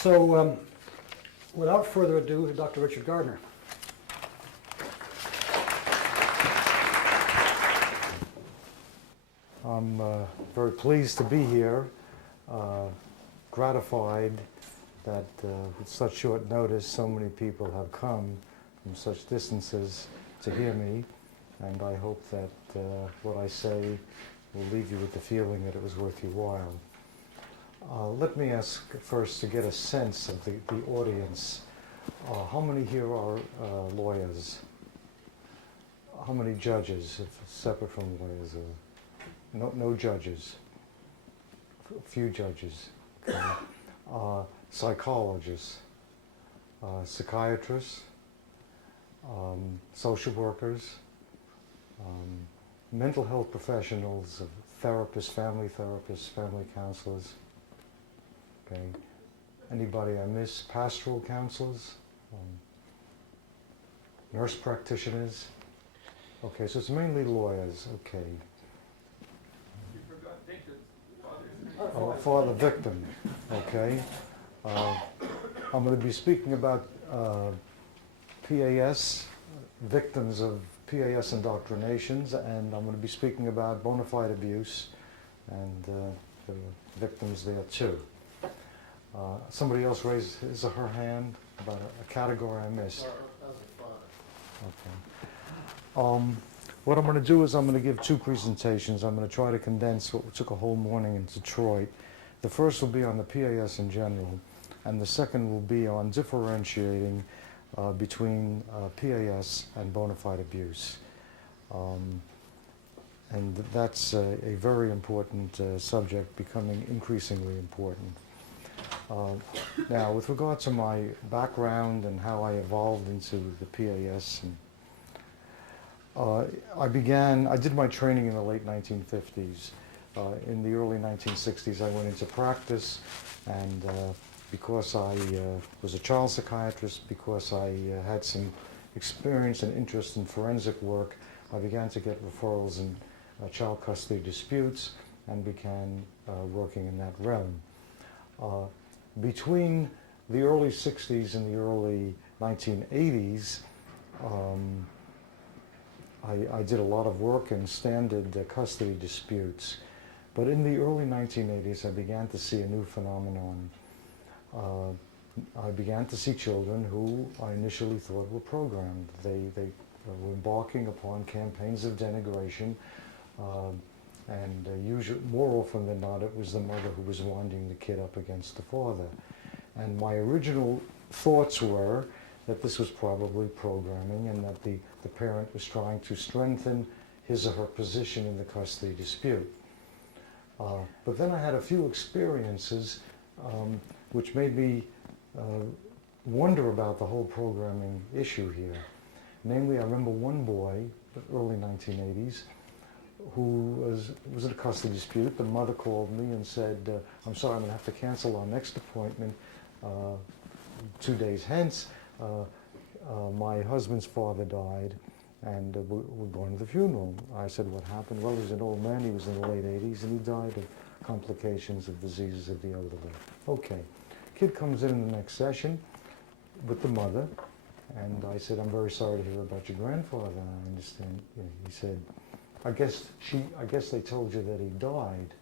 So, without further ado, Dr. Richard Gardner. I'm very pleased to be here, gratified that with such short notice so many people have come from such distances to hear me, and I hope that what I say will leave you with the feeling that it was worth your while. Let me ask first to get a sense of the audience. How many here are lawyers? How many judges, separate from lawyers? No judges. A few judges. Okay. Psychologists, psychiatrists, social workers, mental health professionals, therapists, family counselors. Okay. Anybody I miss? Pastoral counselors, nurse practitioners. Okay, so it's mainly lawyers. Okay. You forgot victims. Oh, for the victim. Okay. I'm going to be speaking about PAS, victims of PAS indoctrinations, and I'm going to be speaking about bona fide abuse and the victims there too. Somebody else raised his or her hand about a category I missed. Okay. What I'm going to do is I'm going to give two presentations. I'm going to try to condense what took a whole morning in Detroit. The first will be on the PAS in general, and the second will be on differentiating between PAS and bona fide abuse. And that's a very important subject, becoming increasingly important. Now, with regard to my background and how I evolved into the PAS, I did my training in the late 1950s. In the early 1960s, I went into practice, and because I was a child psychiatrist, because I had some experience and interest in forensic work, I began to get referrals in child custody disputes and began working in that realm. Between the early 60s and the early 1980s, I did a lot of work in standard custody disputes. But in the early 1980s, I began to see a new phenomenon. I began to see children who I initially thought were programmed. They were embarking upon campaigns of denigration, and usually, more often than not, it was the mother who was winding the kid up against the father. And my original thoughts were that this was probably programming and that the parent was trying to strengthen his or her position in the custody dispute. But then I had a few experiences which made me wonder about the whole programming issue here. Namely, I remember one boy, early 1980s, who was in a custody dispute. The mother called me and said, I'm sorry, I'm going to have to cancel our next appointment 2 days hence. My husband's father died, and we're going to the funeral. I said, what happened? Well, he was an old man. He was in the late 80s, and he died of complications of diseases of the elderly. Okay. Kid comes in the next session with the mother, and I said, I'm very sorry to hear about your grandfather. I understand. He said, I guess they told you that he died.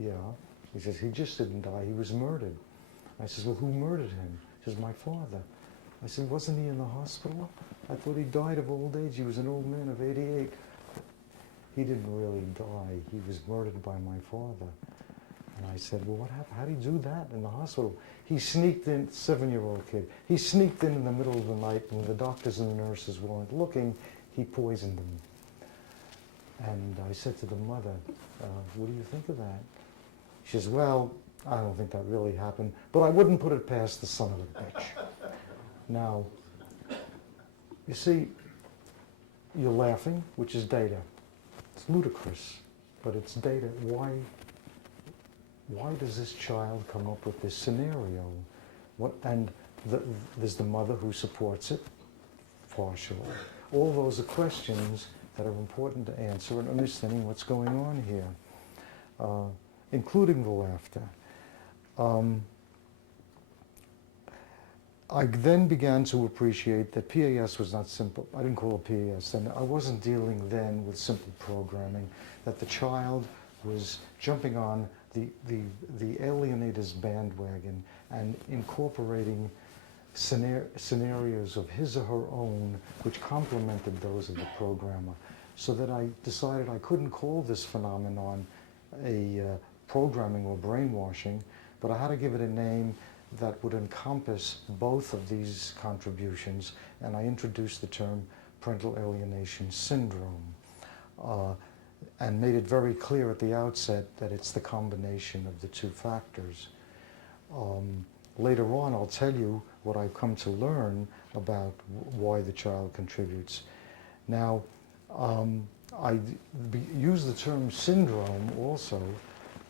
Yeah. He says, he just didn't die. He was murdered. I says, well, who murdered him? He says, my father. I said, wasn't he in the hospital? I thought he died of old age. He was an old man of 88. He didn't really die. He was murdered by my father. And I said, well, what happened? How did he do that in the hospital? He sneaked in, 7-year-old kid. He sneaked in the middle of the night, and when the doctors and the nurses weren't looking, he poisoned them. And I said to the mother, what do you think of that? She says, well, I don't think that really happened, but I wouldn't put it past the son of a bitch. Now, you see, you're laughing, which is data. It's ludicrous, but it's data. Why does this child come up with this scenario? There's the mother who supports it, partially. All those are questions that are important to answer and understanding what's going on here, including the laughter. I then began to appreciate that PAS was not simple. I didn't call it PAS then. I wasn't dealing then with simple programming, that the child was jumping on the alienator's bandwagon and incorporating scenarios of his or her own which complemented those of the programmer. So that I decided I couldn't call this phenomenon a programming or brainwashing, but I had to give it a name that would encompass both of these contributions, and I introduced the term parental alienation syndrome, and made it very clear at the outset that it's the combination of the two factors. Later on, I'll tell you what I've come to learn about why the child contributes. Now, I use the term syndrome also.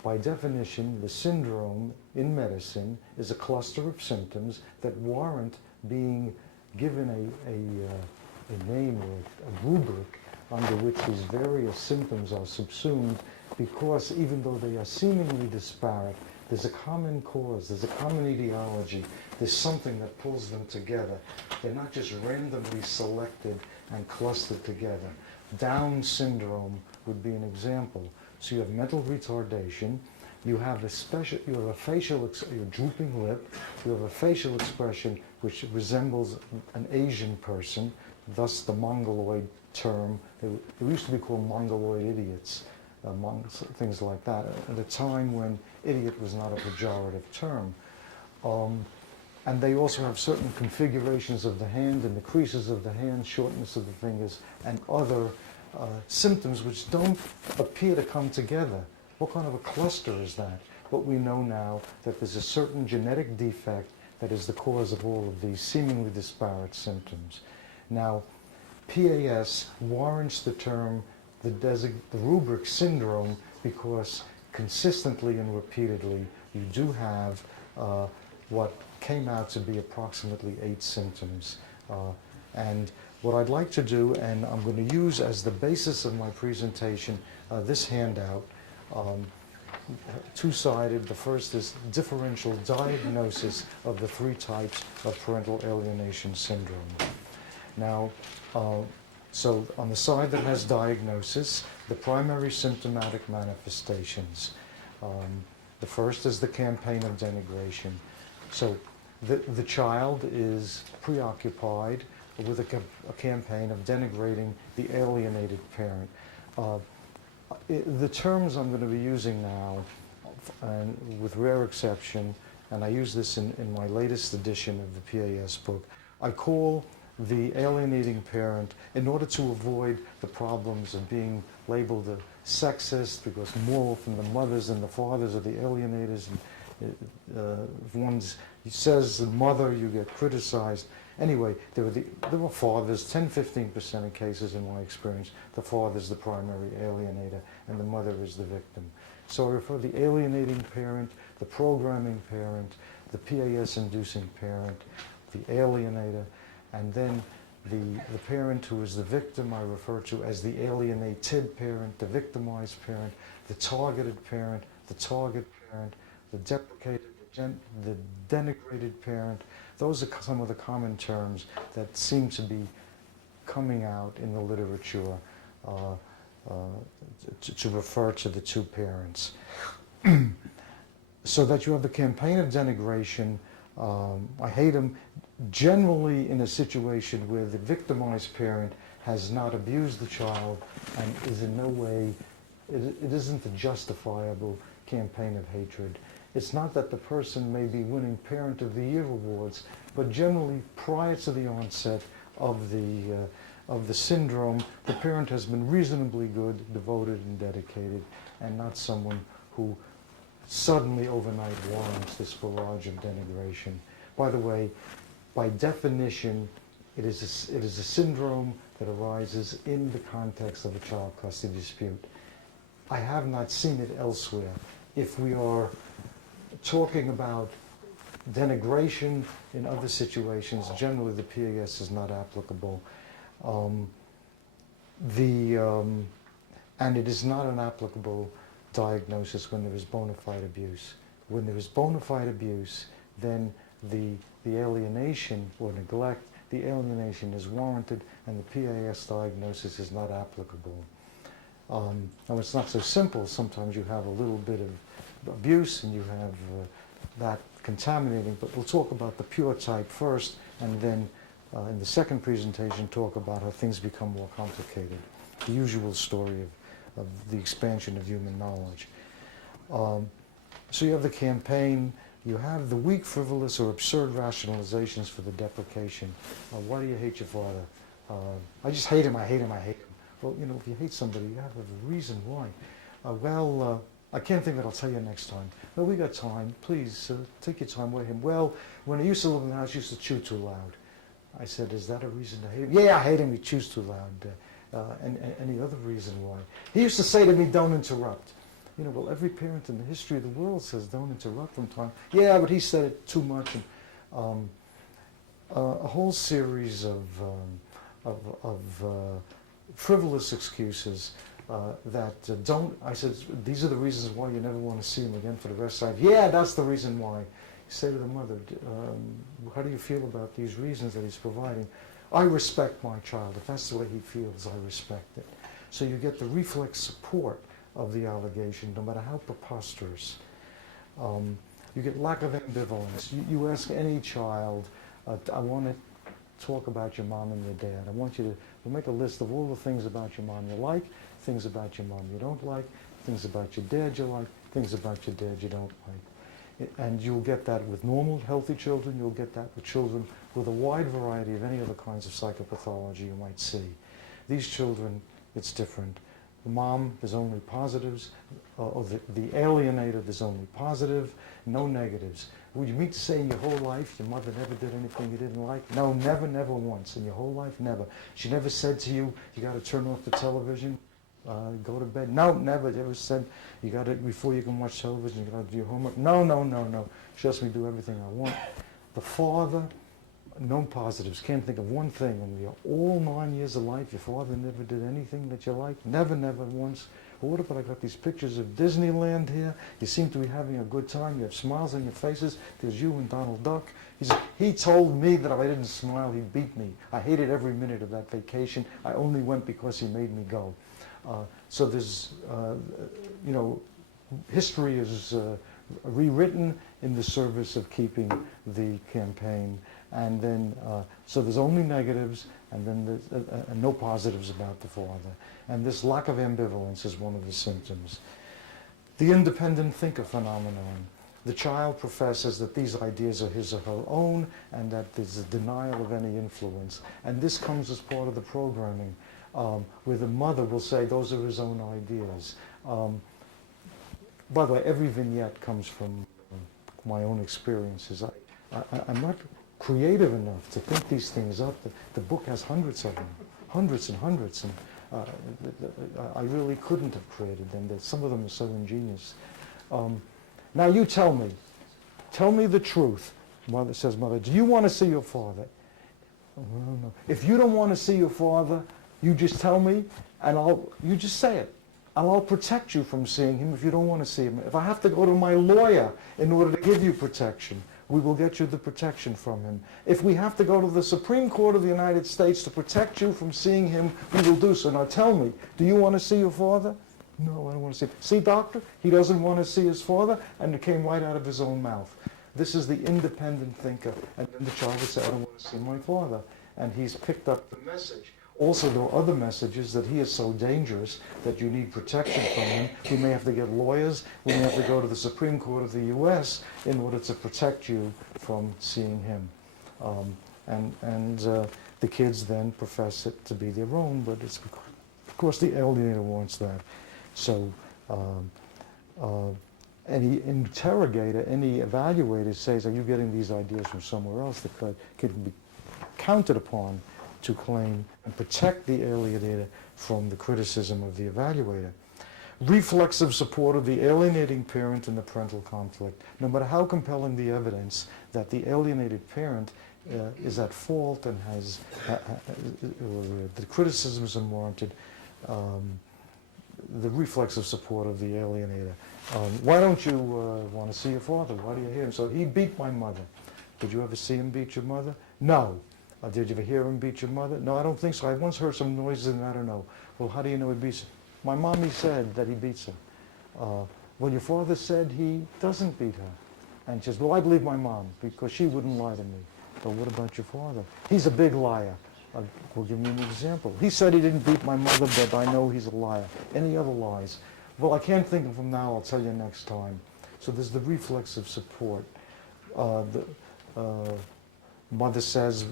By definition, the syndrome in medicine is a cluster of symptoms that warrant being given a name or a rubric under which these various symptoms are subsumed, because even though they are seemingly disparate, there's a common cause, there's a common etiology, there's something that pulls them together. They're not just randomly selected and clustered together. Down syndrome would be an example. So you have mental retardation, you have a facial, your drooping lip, you have a facial expression which resembles an Asian person, thus the Mongoloid term. They used to be called Mongoloid idiots, things like that, at a time when idiot was not a pejorative term. And they also have certain configurations of the hand and the creases of the hand, shortness of the fingers, and other symptoms which don't appear to come together. What kind of a cluster is that? But we know now that there's a certain genetic defect that is the cause of all of these seemingly disparate symptoms. Now, PAS warrants the term, the rubric syndrome, because consistently and repeatedly you do have what came out to be approximately 8 symptoms. And what I'd like to do, and I'm going to use as the basis of my presentation this handout, two-sided. The first is differential diagnosis of the 3 types of parental alienation syndrome. Now, so on the side that has diagnosis, the primary symptomatic manifestations. The first is the campaign of denigration. So the child is preoccupied with a campaign of denigrating the alienated parent. The terms I'm going to be using now, and with rare exception, and I use this in my latest edition of the PAS book, I call the alienating parent, in order to avoid the problems of being labeled a sexist, because more often the mothers and the fathers are the alienators, and if one says the mother, you get criticized. Anyway, there were fathers, 10-15% of cases in my experience, the father's the primary alienator and the mother is the victim. So I refer to the alienating parent, the programming parent, the PAS-inducing parent, the alienator, and then the parent who is the victim I refer to as the alienated parent, the victimized parent, the targeted parent, the target parent, the deprecated, the denigrated parent. Those are some of the common terms that seem to be coming out in the literature to refer to the 2 parents. So that you have the campaign of denigration. I hate them generally in a situation where the victimized parent has not abused the child and is in no way, it isn't a justifiable campaign of hatred. It's not that the person may be winning Parent of the Year awards, but generally prior to the onset of the syndrome, the parent has been reasonably good, devoted, and dedicated, and not someone who suddenly overnight warrants this barrage of denigration. By the way, by definition, it is a syndrome that arises in the context of a child custody dispute. I have not seen it elsewhere. If we are talking about denigration in other situations, generally the PAS is not applicable. And it is not an applicable diagnosis when there is bona fide abuse. When there is bona fide abuse, then the alienation or neglect, the alienation is warranted and the PAS diagnosis is not applicable. Now it's not so simple. Sometimes you have a little bit of abuse and you have that contaminating, but we'll talk about the pure type first, and then in the second presentation talk about how things become more complicated. The usual story of the expansion of human knowledge. So you have the campaign, you have the weak, frivolous, or absurd rationalizations for the deprecation. Why do you hate your father? I just hate him, I hate him, I hate him. Well, you know, if you hate somebody, you have a reason why. I can't think of it, I'll tell you next time. Well, we got time, please, take your time with him. Well, when I used to live in the house, he used to chew too loud. I said, is that a reason to hate him? Yeah, I hate him, he chews too loud. And any other reason why? He used to say to me, don't interrupt. You know, well, every parent in the history of the world says don't interrupt from time. Yeah, but he said it too much. And a whole series of frivolous excuses that don't, I said, these are the reasons why you never want to see him again for the rest of life. Yeah, that's the reason why. You say to the mother, how do you feel about these reasons that he's providing? I respect my child. If that's the way he feels, I respect it. So you get the reflex support of the allegation, no matter how preposterous. You get lack of ambivalence. You ask any child, I want to talk about your mom and your dad. I want you to make a list of all the things about your mom you like, things about your mom you don't like, things about your dad you like, things about your dad you don't like. And you'll get that with normal, healthy children. You'll get that with children with a wide variety of any other kinds of psychopathology you might see. These children, it's different. The mom, there's only positives. Or the alienator, there's only positive, no negatives. Would you mean to say in your whole life your mother never did anything you didn't like? No, never, never once. In your whole life, never. She never said to you, you got to turn off the television, go to bed. No, never. She ever said, you got to, before you can watch television, you got to do your homework. No, no, no, no. She lets me do everything I want. The father, no positives. Can't think of one thing. In your all 9 years of life, your father never did anything that you liked? Never, never once. Well, what about I got these pictures of Disneyland here? You seem to be having a good time. You have smiles on your faces. There's you and Donald Duck. He told me that if I didn't smile, he'd beat me. I hated every minute of that vacation. I only went because he made me go. So there's, you know, history is rewritten in the service of keeping the campaign. And then, so there's only negatives, and then there's no positives about the father. And this lack of ambivalence is one of the symptoms. The independent thinker phenomenon. The child professes that these ideas are his or her own, and that there's a denial of any influence. And this comes as part of the programming, where the mother will say those are his own ideas. By the way, every vignette comes from my own experiences. I'm not creative enough to think these things up. The book has hundreds of them, hundreds and hundreds, and I really couldn't have created them. Some of them are so ingenious. Now you tell me the truth. Mother says, Mother, do you want to see your father? No. If you don't want to see your father, you just tell me, and you just say it. And I'll protect you from seeing him if you don't want to see him. If I have to go to my lawyer in order to give you protection, we will get you the protection from him. If we have to go to the Supreme Court of the United States to protect you from seeing him, we will do so. Now tell me, do you want to see your father? No, I don't want to see him. See, doctor, he doesn't want to see his father, and it came right out of his own mouth. This is the independent thinker. And then the child would say, I don't want to see my father. And he's picked up the message. Also, there are other messages that he is so dangerous that you need protection from him. We may have to get lawyers. We may have to go to the Supreme Court of the U.S. in order to protect you from seeing him. The kids then profess it to be their own, but it's because, of course, the alienator wants that. So any interrogator, any evaluator says, are you getting these ideas from somewhere else? The kid can be counted upon to claim and protect the alienator from the criticism of the evaluator. Reflexive support of the alienating parent in the parental conflict. No matter how compelling the evidence that the alienated parent is at fault and has the criticism is unwarranted, the reflexive support of the alienator. Why don't you want to see your father? Why do you hate him? So he beat my mother. Did you ever see him beat your mother? No. Did you ever hear him beat your mother? No, I don't think so. I once heard some noises and I don't know. Well, how do you know he beats her? My mommy said that he beats her. Well, your father said he doesn't beat her. And she says, well, I believe my mom because she wouldn't lie to me. But what about your father? He's a big liar. We'll give you an example. He said he didn't beat my mother, but I know he's a liar. Any other lies? Well, I can't think of them now. I'll tell you next time. So there's the reflexive support. Mother says,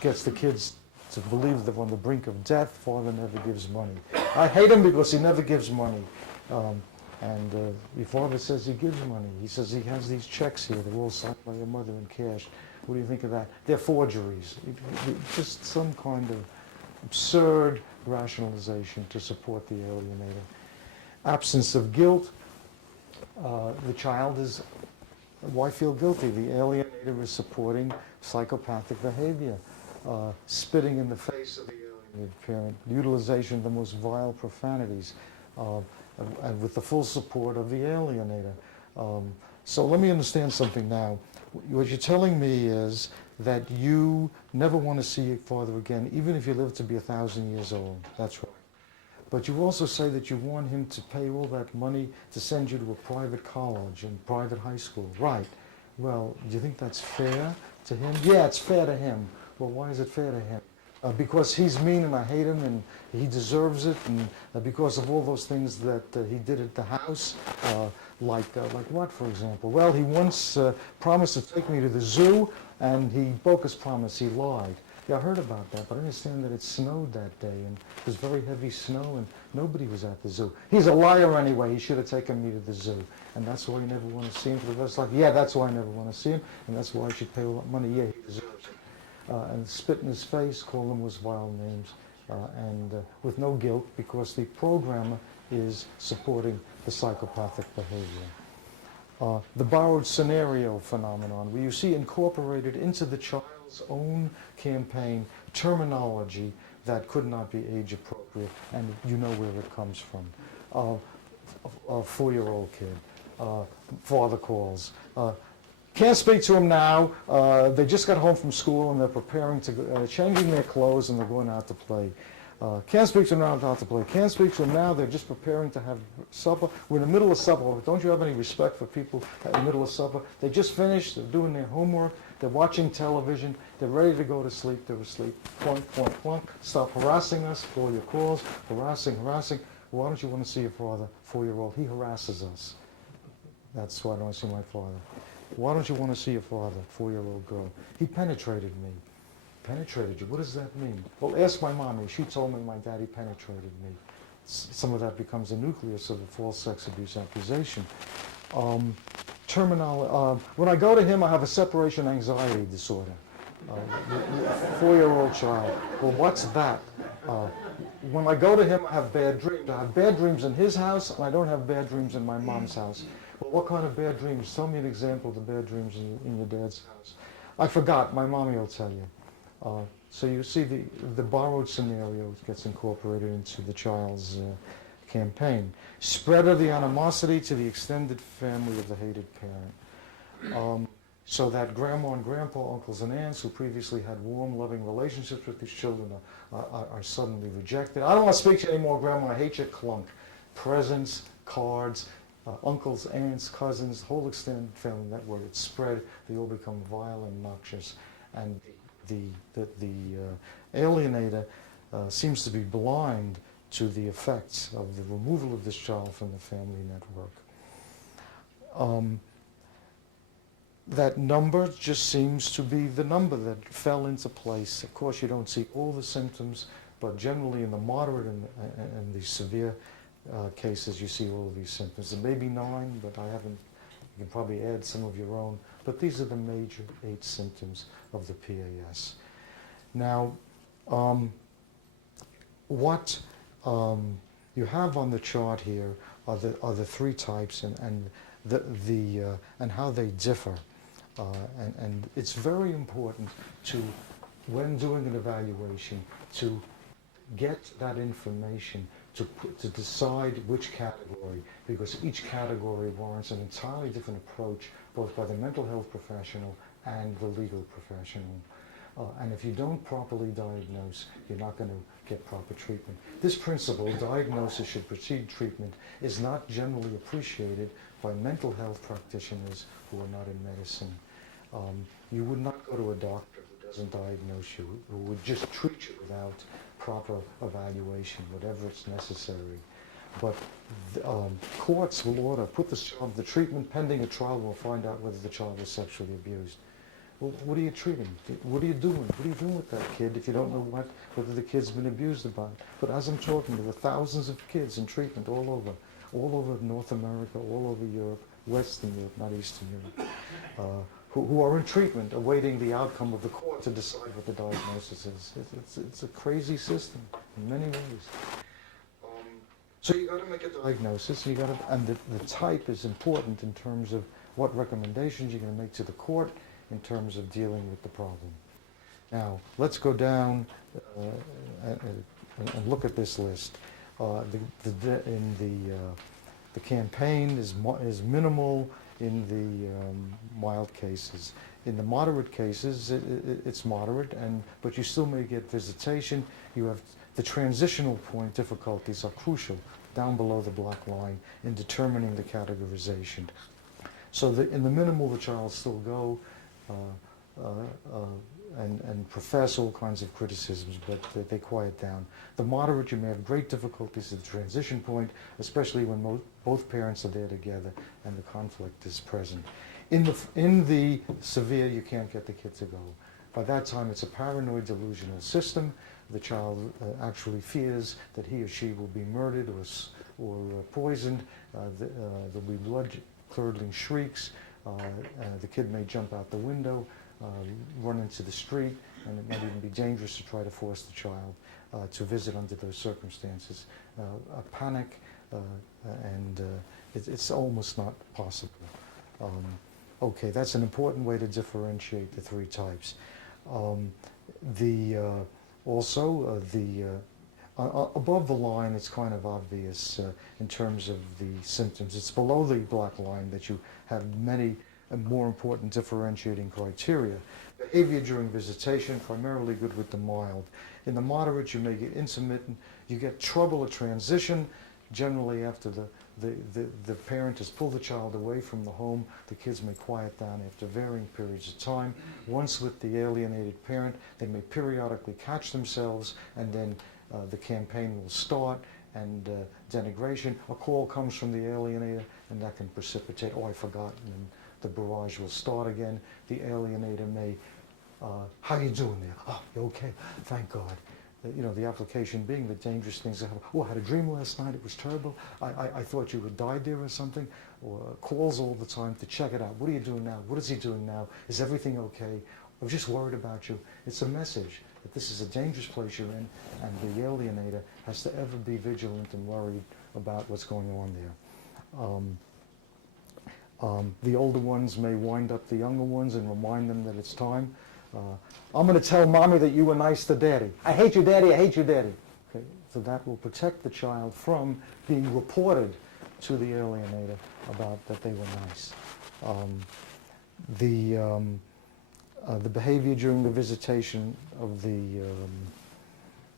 gets the kids to believe they're on the brink of death. Father never gives money. I hate him because he never gives money. Your father says he gives money. He says he has these checks here. They're all signed by your mother in cash. What do you think of that? They're forgeries. Just some kind of absurd rationalization to support the alienator. Absence of guilt. The child is, why feel guilty? The alienator is supporting psychopathic behavior. Spitting in the face of the alienated parent. Utilization of the most vile profanities. And with the full support of the alienator. So let me understand something now. What you're telling me is that you never want to see your father again, even if you live to be 1,000 years old. That's right. But you also say that you want him to pay all that money to send you to a private college and private high school. Right. Well, do you think that's fair to him? Yeah, it's fair to him. Well, why is it fair to him? Because he's mean and I hate him and he deserves it, and because of all those things that he did at the house, like what, for example? Well, he once promised to take me to the zoo, and he broke his promise. He lied. Yeah, I heard about that, but I understand that it snowed that day, and it was very heavy snow, and nobody was at the zoo. He's a liar anyway. He should have taken me to the zoo, and that's why you never want to see him for the rest of life. Yeah, that's why I never want to see him, and that's why I should pay all that money. Yeah, he deserves it. And spit in his face, call them with vile names, and with no guilt, because the programmer is supporting the psychopathic behavior. The borrowed scenario phenomenon, where you see incorporated into the child's own campaign terminology that could not be age appropriate, and you know where it comes from. A 4-year-old kid, father calls. Can't speak to him now. They just got home from school and they're preparing to changing their clothes and they're going out to play. Can't speak to him now, out to play. Can't speak to him now. They're just preparing to have supper. We're in the middle of supper. Don't you have any respect for people in the middle of supper? They just finished. They're doing their homework. They're watching television. They're ready to go to sleep. They're asleep. Plunk, plunk, plunk. Stop harassing us for all your calls. Harassing. Why don't you want to see your father, 4-year-old? He harasses us. That's why I don't want to see my father. Why don't you want to see your father, 4-year-old girl? He penetrated me. Penetrated you? What does that mean? Well, ask my mommy. She told me my daddy penetrated me. Some of that becomes the nucleus of a false sex abuse accusation. When I go to him, I have a separation anxiety disorder. 4-year-old child. Well, what's that? When I go to him, I have bad dreams. I have bad dreams in his house, and I don't have bad dreams in my mom's house. Well, what kind of bad dreams? Tell me an example of the bad dreams in your dad's house. I forgot. My mommy will tell you. So you see the borrowed scenario gets incorporated into the child's campaign. Spread of the animosity to the extended family of the hated parent. So that grandma and grandpa, uncles and aunts who previously had warm, loving relationships with these children are suddenly rejected. I don't want to speak to you anymore, Grandma. I hate your clunk. Presents, cards, uncles, aunts, cousins, the whole extended family network. It's spread. They all become vile and noxious. And the alienator seems to be blind to the effects of the removal of this child from the family network. That number just seems to be the number that fell into place. Of course, you don't see all the symptoms, but generally in the moderate and the severe cases, you see all of these symptoms. There may be 9, but you can probably add some of your own. But these are the major 8 symptoms of the PAS. Now, what you have on the chart here are the 3 types and how they differ. And it's very important to, when doing an evaluation, to get that information to decide which category, because each category warrants an entirely different approach, both by the mental health professional and the legal professional. And if you don't properly diagnose, you're not going to get proper treatment. This principle, diagnosis should precede treatment, is not generally appreciated by mental health practitioners who are not in medicine. You would not go to a doctor who doesn't diagnose you, who would just treat you without proper evaluation, whatever is necessary. But courts will order, put the treatment pending a trial, will find out whether the child was sexually abused. Well, what are you treating? What are you doing? What are you doing with that kid if you don't know whether the kid's been abused or not? But as I'm talking, there are thousands of kids in treatment all over North America, all over Europe, Western Europe, not Eastern Europe, who are in treatment, awaiting the outcome of the court to decide what the diagnosis is. It's a crazy system in many ways. So you got to make a diagnosis, and the type is important in terms of what recommendations you're going to make to the court in terms of dealing with the problem. Now, let's go down and look at this list. The campaign is minimal in the mild cases. In the moderate cases, it's moderate, but you still may get visitation. You have the transitional point difficulties are crucial down below the black line in determining the categorization. So in the minimal, the child still go and profess all kinds of criticisms, but they quiet down. The moderate, you may have great difficulties at the transition point, especially when both parents are there together and the conflict is present. In the severe, you can't get the kid to go. By that time, it's a paranoid delusional system. The child actually fears that he or she will be murdered or poisoned. There'll be blood-curdling shrieks. The kid may jump out the window, run into the street, and it might even be dangerous to try to force the child to visit under those circumstances. A panic, and it's almost not possible. Okay, that's an important way to differentiate the three types. Above the line, it's kind of obvious in terms of the symptoms. It's below the black line that you have many more important differentiating criteria. Behavior during visitation, primarily good with the mild. In the moderate, you may get intermittent. You get trouble at transition. Generally, after the parent has pulled the child away from the home, the kids may quiet down after varying periods of time. Once with the alienated parent, they may periodically catch themselves, and then the campaign will start, and denigration. A call comes from the alienator, and that can precipitate, oh, I forgot, and the barrage will start again. The alienator may, how you doing there? Oh, you okay? Thank God. The application being the dangerous things that happen. Oh, I had a dream last night, it was terrible. I thought you had died there or something. Or calls all the time to check it out. What are you doing now? What is he doing now? Is everything okay? I'm just worried about you. It's a message that this is a dangerous place you're in, and the alienator has to ever be vigilant and worried about what's going on there. The older ones may wind up the younger ones and remind them that it's time. I'm going to tell mommy that you were nice to daddy. I hate you, daddy. I hate you, daddy. Okay, so that will protect the child from being reported to the alienator about that they were nice. The behavior during the visitation of the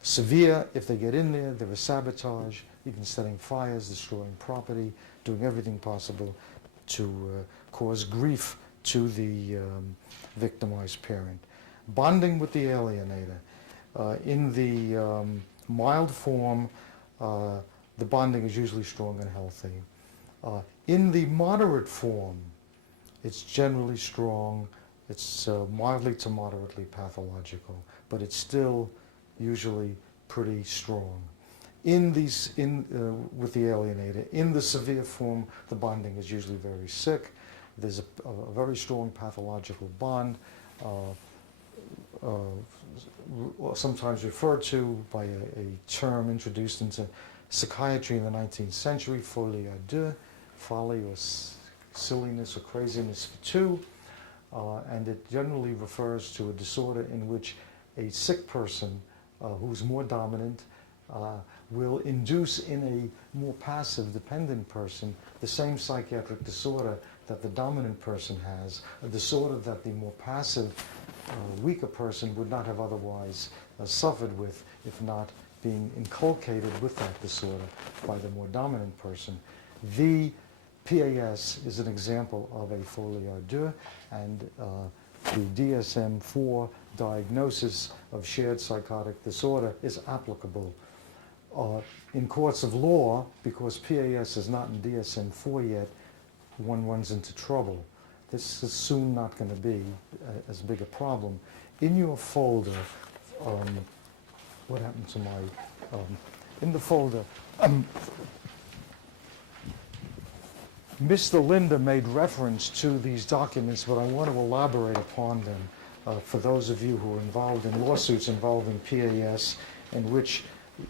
severe, if they get in there is sabotage, even setting fires, destroying property, doing everything possible to cause grief to the victimized parent. Bonding with the alienator. In the mild form, the bonding is usually strong and healthy. In the moderate form, it's generally strong. It's mildly to moderately pathological, but it's still usually pretty strong. With the alienator, in the severe form, the bonding is usually very sick. There's a very strong pathological bond, sometimes referred to by a term introduced into psychiatry in the 19th century, folie à deux, folly or silliness or craziness for two. And it generally refers to a disorder in which a sick person who's more dominant will induce in a more passive, dependent person the same psychiatric disorder that the dominant person has, a disorder that the more passive, weaker person would not have otherwise suffered with if not being inculcated with that disorder by the more dominant person. The PAS is an example of a folie à deux, and the DSM-4 diagnosis of shared psychotic disorder is applicable. In courts of law, because PAS is not in DSM-4 yet, one runs into trouble. This is soon not going to be as big a problem. In your folder, what happened to my, in the folder, Mr. Linda made reference to these documents, but I want to elaborate upon them for those of you who are involved in lawsuits involving PAS, in which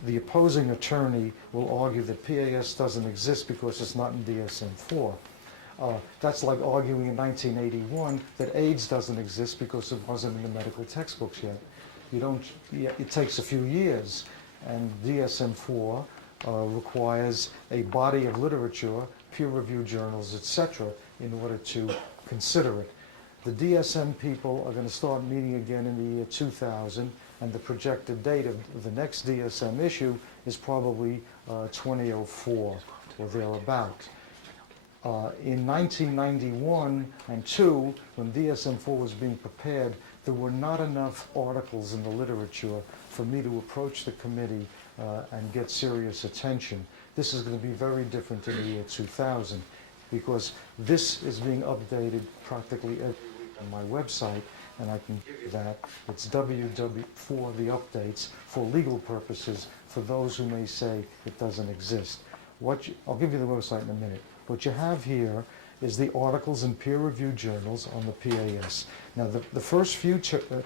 the opposing attorney will argue that PAS doesn't exist because it's not in DSM-4. That's like arguing in 1981 that AIDS doesn't exist because it wasn't in the medical textbooks yet. It takes a few years, and DSM-4 requires a body of literature, peer-reviewed journals, etc., in order to consider it. The DSM people are going to start meeting again in the year 2000, and the projected date of the next DSM issue is probably 2004 or thereabout. In 1991 and 2, when DSM-4 was being prepared, there were not enough articles in the literature for me to approach the committee and get serious attention. This is going to be very different in the year 2000, because this is being updated practically every week on my website, and I can give you that. It's www for the updates for legal purposes for those who may say it doesn't exist. I'll give you the website in a minute. What you have here is the articles in peer-reviewed journals on the PAS. Now, the first few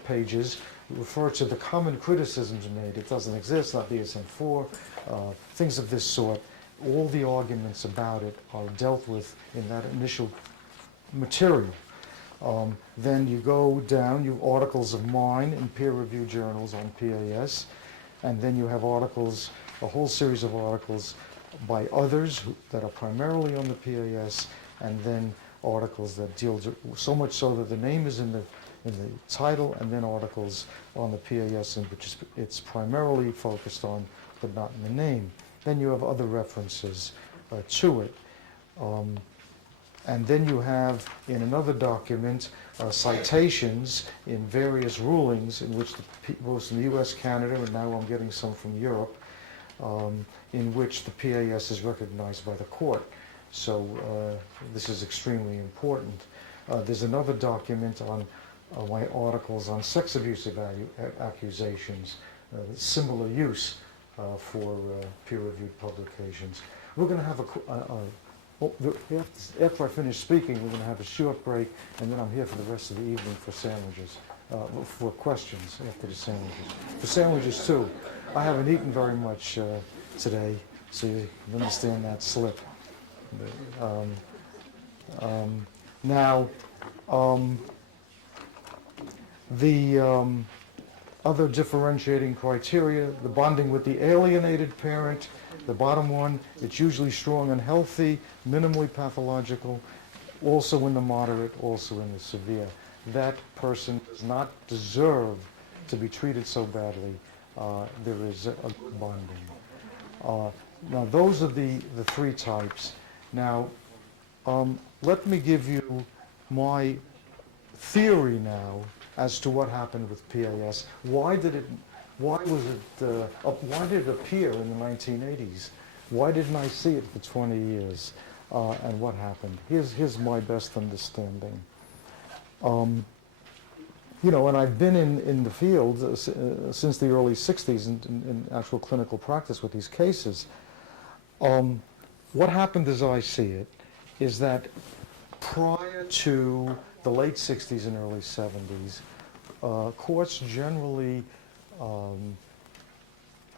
pages refer to the common criticisms made. It doesn't exist, not DSM-4, things of this sort. All the arguments about it are dealt with in that initial material. Then you go down, you have articles of mine in peer-reviewed journals on PAS, and then you have articles, a whole series of articles by others that are primarily on the PAS, and then articles that deal, so much so that the name is in the title, and then articles on the PAS, in which it's primarily focused on, but not in the name. Then you have other references to it. And then you have, in another document, citations in various rulings in which both in the US, Canada, and now I'm getting some from Europe, in which the PAS is recognized by the court. So this is extremely important. There's another document on my articles on sex abuse accusations, similar use for peer-reviewed publications. We're going to have after I finish speaking, we're going to have a short break, and then I'm here for the rest of the evening for sandwiches, for questions after the sandwiches. For sandwiches, too. I haven't eaten very much today, so you understand that slip. Now, the other differentiating criteria, the bonding with the alienated parent, the bottom one, it's usually strong and healthy, minimally pathological, also in the moderate, also in the severe. That person does not deserve to be treated so badly. There is a good bonding. Now, those are the three types. Now, let me give you my theory now as to what happened with PAS. Why did it appear in the 1980s? Why didn't I see it for 20 years? And what happened? Here's my best understanding. You know, and I've been in the field since the early 60s in actual clinical practice with these cases. What happened as I see it is that prior to the late 60s and early 70s, courts generally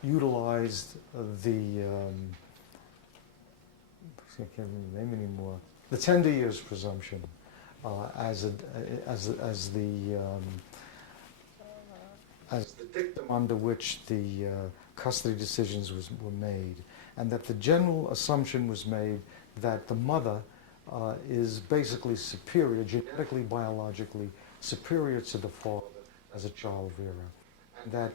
utilized the, I can't remember the name anymore, the tender years presumption as the dictum under which the custody decisions were made, and that the general assumption was made that the mother is basically superior, genetically, biologically superior to the father as a child rearer. And that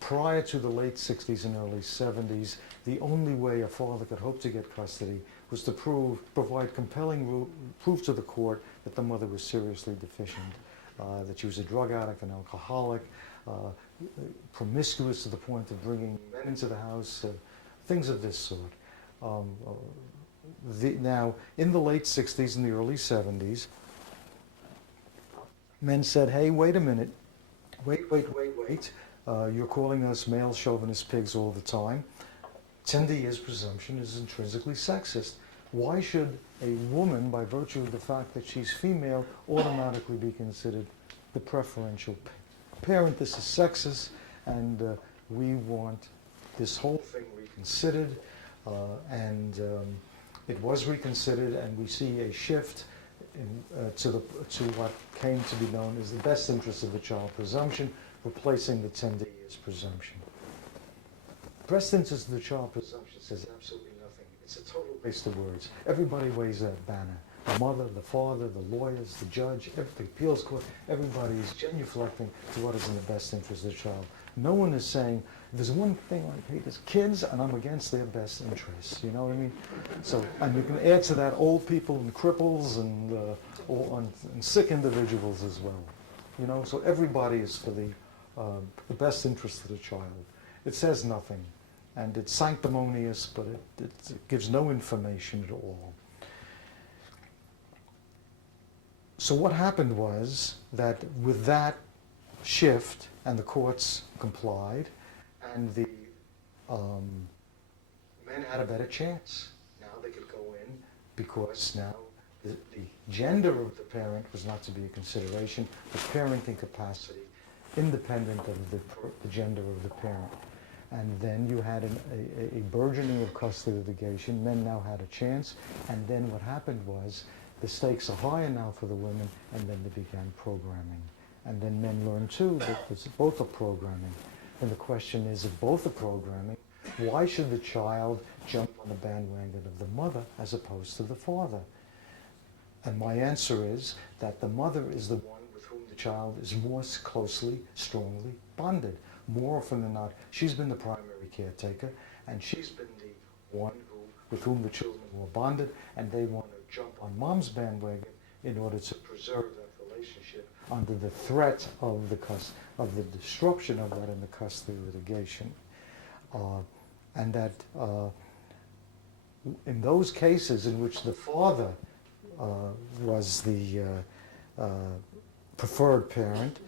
prior to the late 60s and early 70s, the only way a father could hope to get custody was to provide compelling proof to the court that the mother was seriously deficient, that she was a drug addict, an alcoholic, promiscuous to the point of bringing men into the house, things of this sort. Now, in the late 60s and the early 70s, men said, hey, wait a minute, wait. You're calling us male chauvinist pigs all the time. 10 years presumption is intrinsically sexist. Why should a woman, by virtue of the fact that she's female, automatically be considered the preferential parent? This is sexist, and we want this whole thing reconsidered. It was reconsidered, and we see a shift to what came to be known as the best interest of the child presumption, replacing the 10 years presumption. Best interest of the child presumption says absolutely nothing. It's a total waste of words. Everybody waves that banner. The mother, the father, the lawyers, the judge, the appeals court, everybody is genuflecting to what is in the best interest of the child. No one is saying, there's one thing I hate is kids, and I'm against their best interests. You know what I mean? So, and you can add to that old people and cripples and sick individuals as well. You know, so everybody is for the best interest of the child. It says nothing, and it's sanctimonious, but it gives no information at all. So what happened was that with that shift, and the courts complied, and the men had a better chance. Now they could go in because now the gender of the parent was not to be a consideration, but parenting capacity, independent of the gender of the parent. And then you had a burgeoning of custody litigation. Men now had a chance, and then what happened was the stakes are higher now for the women, and then they began programming. And then men learned too that both are programming. And the question is, if both are programming, why should the child jump on the bandwagon of the mother as opposed to the father? And my answer is that the mother is the one with whom the child is more closely, strongly bonded. More often than not, she's been the primary caretaker, and she's been the one with whom the children were bonded, and they want to jump on mom's bandwagon in order to preserve that relationship under the threat of the disruption of that in the custody litigation. And that in those cases in which the father was the preferred parent,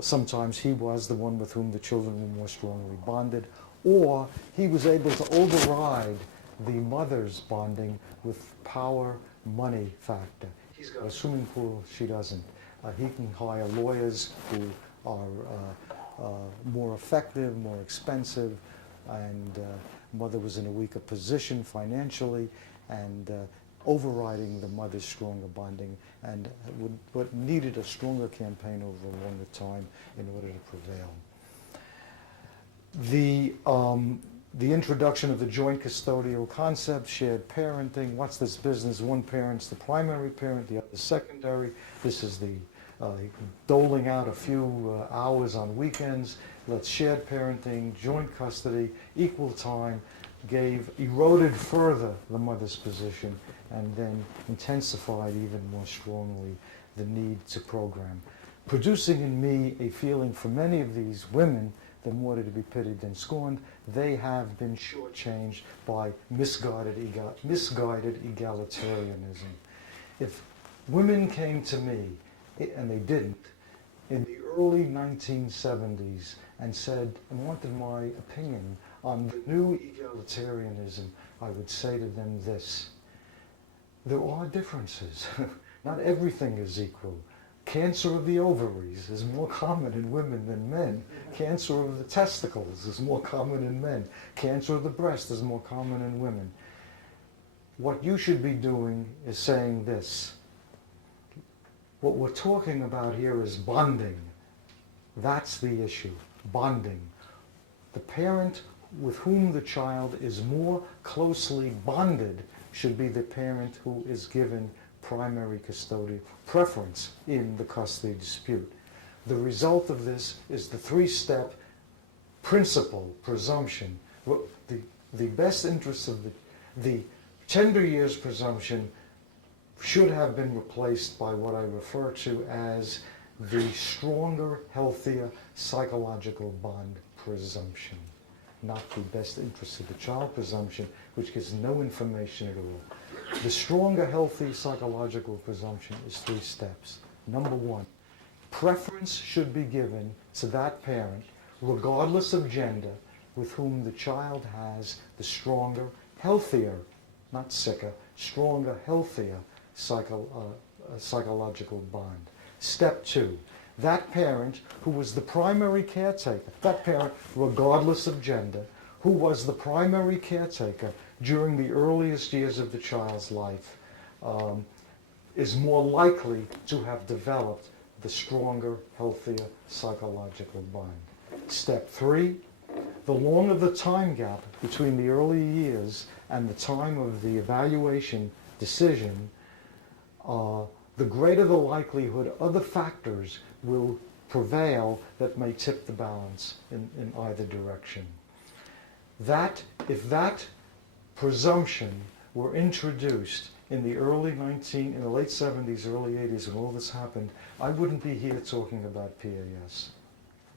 sometimes he was the one with whom the children were more strongly bonded, or he was able to override the mother's bonding with power, money factor. He's got a swimming pool, she doesn't. He can hire lawyers who are more effective, more expensive, and mother was in a weaker position financially, and overriding the mother's stronger bonding, and what needed a stronger campaign over a longer time in order to prevail. The introduction of the joint custodial concept, shared parenting, what's this business? One parent's the primary parent, the other secondary. This is the doling out a few hours on weekends. Let's shared parenting, joint custody, equal time, eroded further the mother's position, and then intensified even more strongly the need to program, producing in me a feeling for many of these women that more to be pitied than scorned. They have been shortchanged by misguided egalitarianism. If women came to me, and they didn't, in the early 1970s and wanted my opinion on the new egalitarianism, I would say to them this: there are differences. Not everything is equal. Cancer of the ovaries is more common in women than men. Cancer of the testicles is more common in men. Cancer of the breast is more common in women. What you should be doing is saying this: what we're talking about here is bonding. That's the issue, bonding. The parent with whom the child is more closely bonded should be the parent who is given primary custodial preference in the custody dispute. The result of this is the three-step principle presumption. The best interests of the tender years presumption should have been replaced by what I refer to as the stronger, healthier psychological bond presumption, not the best interests of the child presumption, which gives no information at all. The stronger, healthy psychological presumption is three steps. Number one, preference should be given to that parent, regardless of gender, with whom the child has the stronger, healthier, not sicker, stronger, healthier psychological bond. Step two, that parent who was the primary caretaker, that parent, regardless of gender, who was the primary caretaker during the earliest years of the child's life, is more likely to have developed the stronger, healthier psychological bond. Step three, the longer the time gap between the early years and the time of the evaluation decision, the greater the likelihood other factors will prevail that may tip the balance in either direction. If that presumption were introduced in the late 70s, early 80s, when all this happened, I wouldn't be here talking about PAS.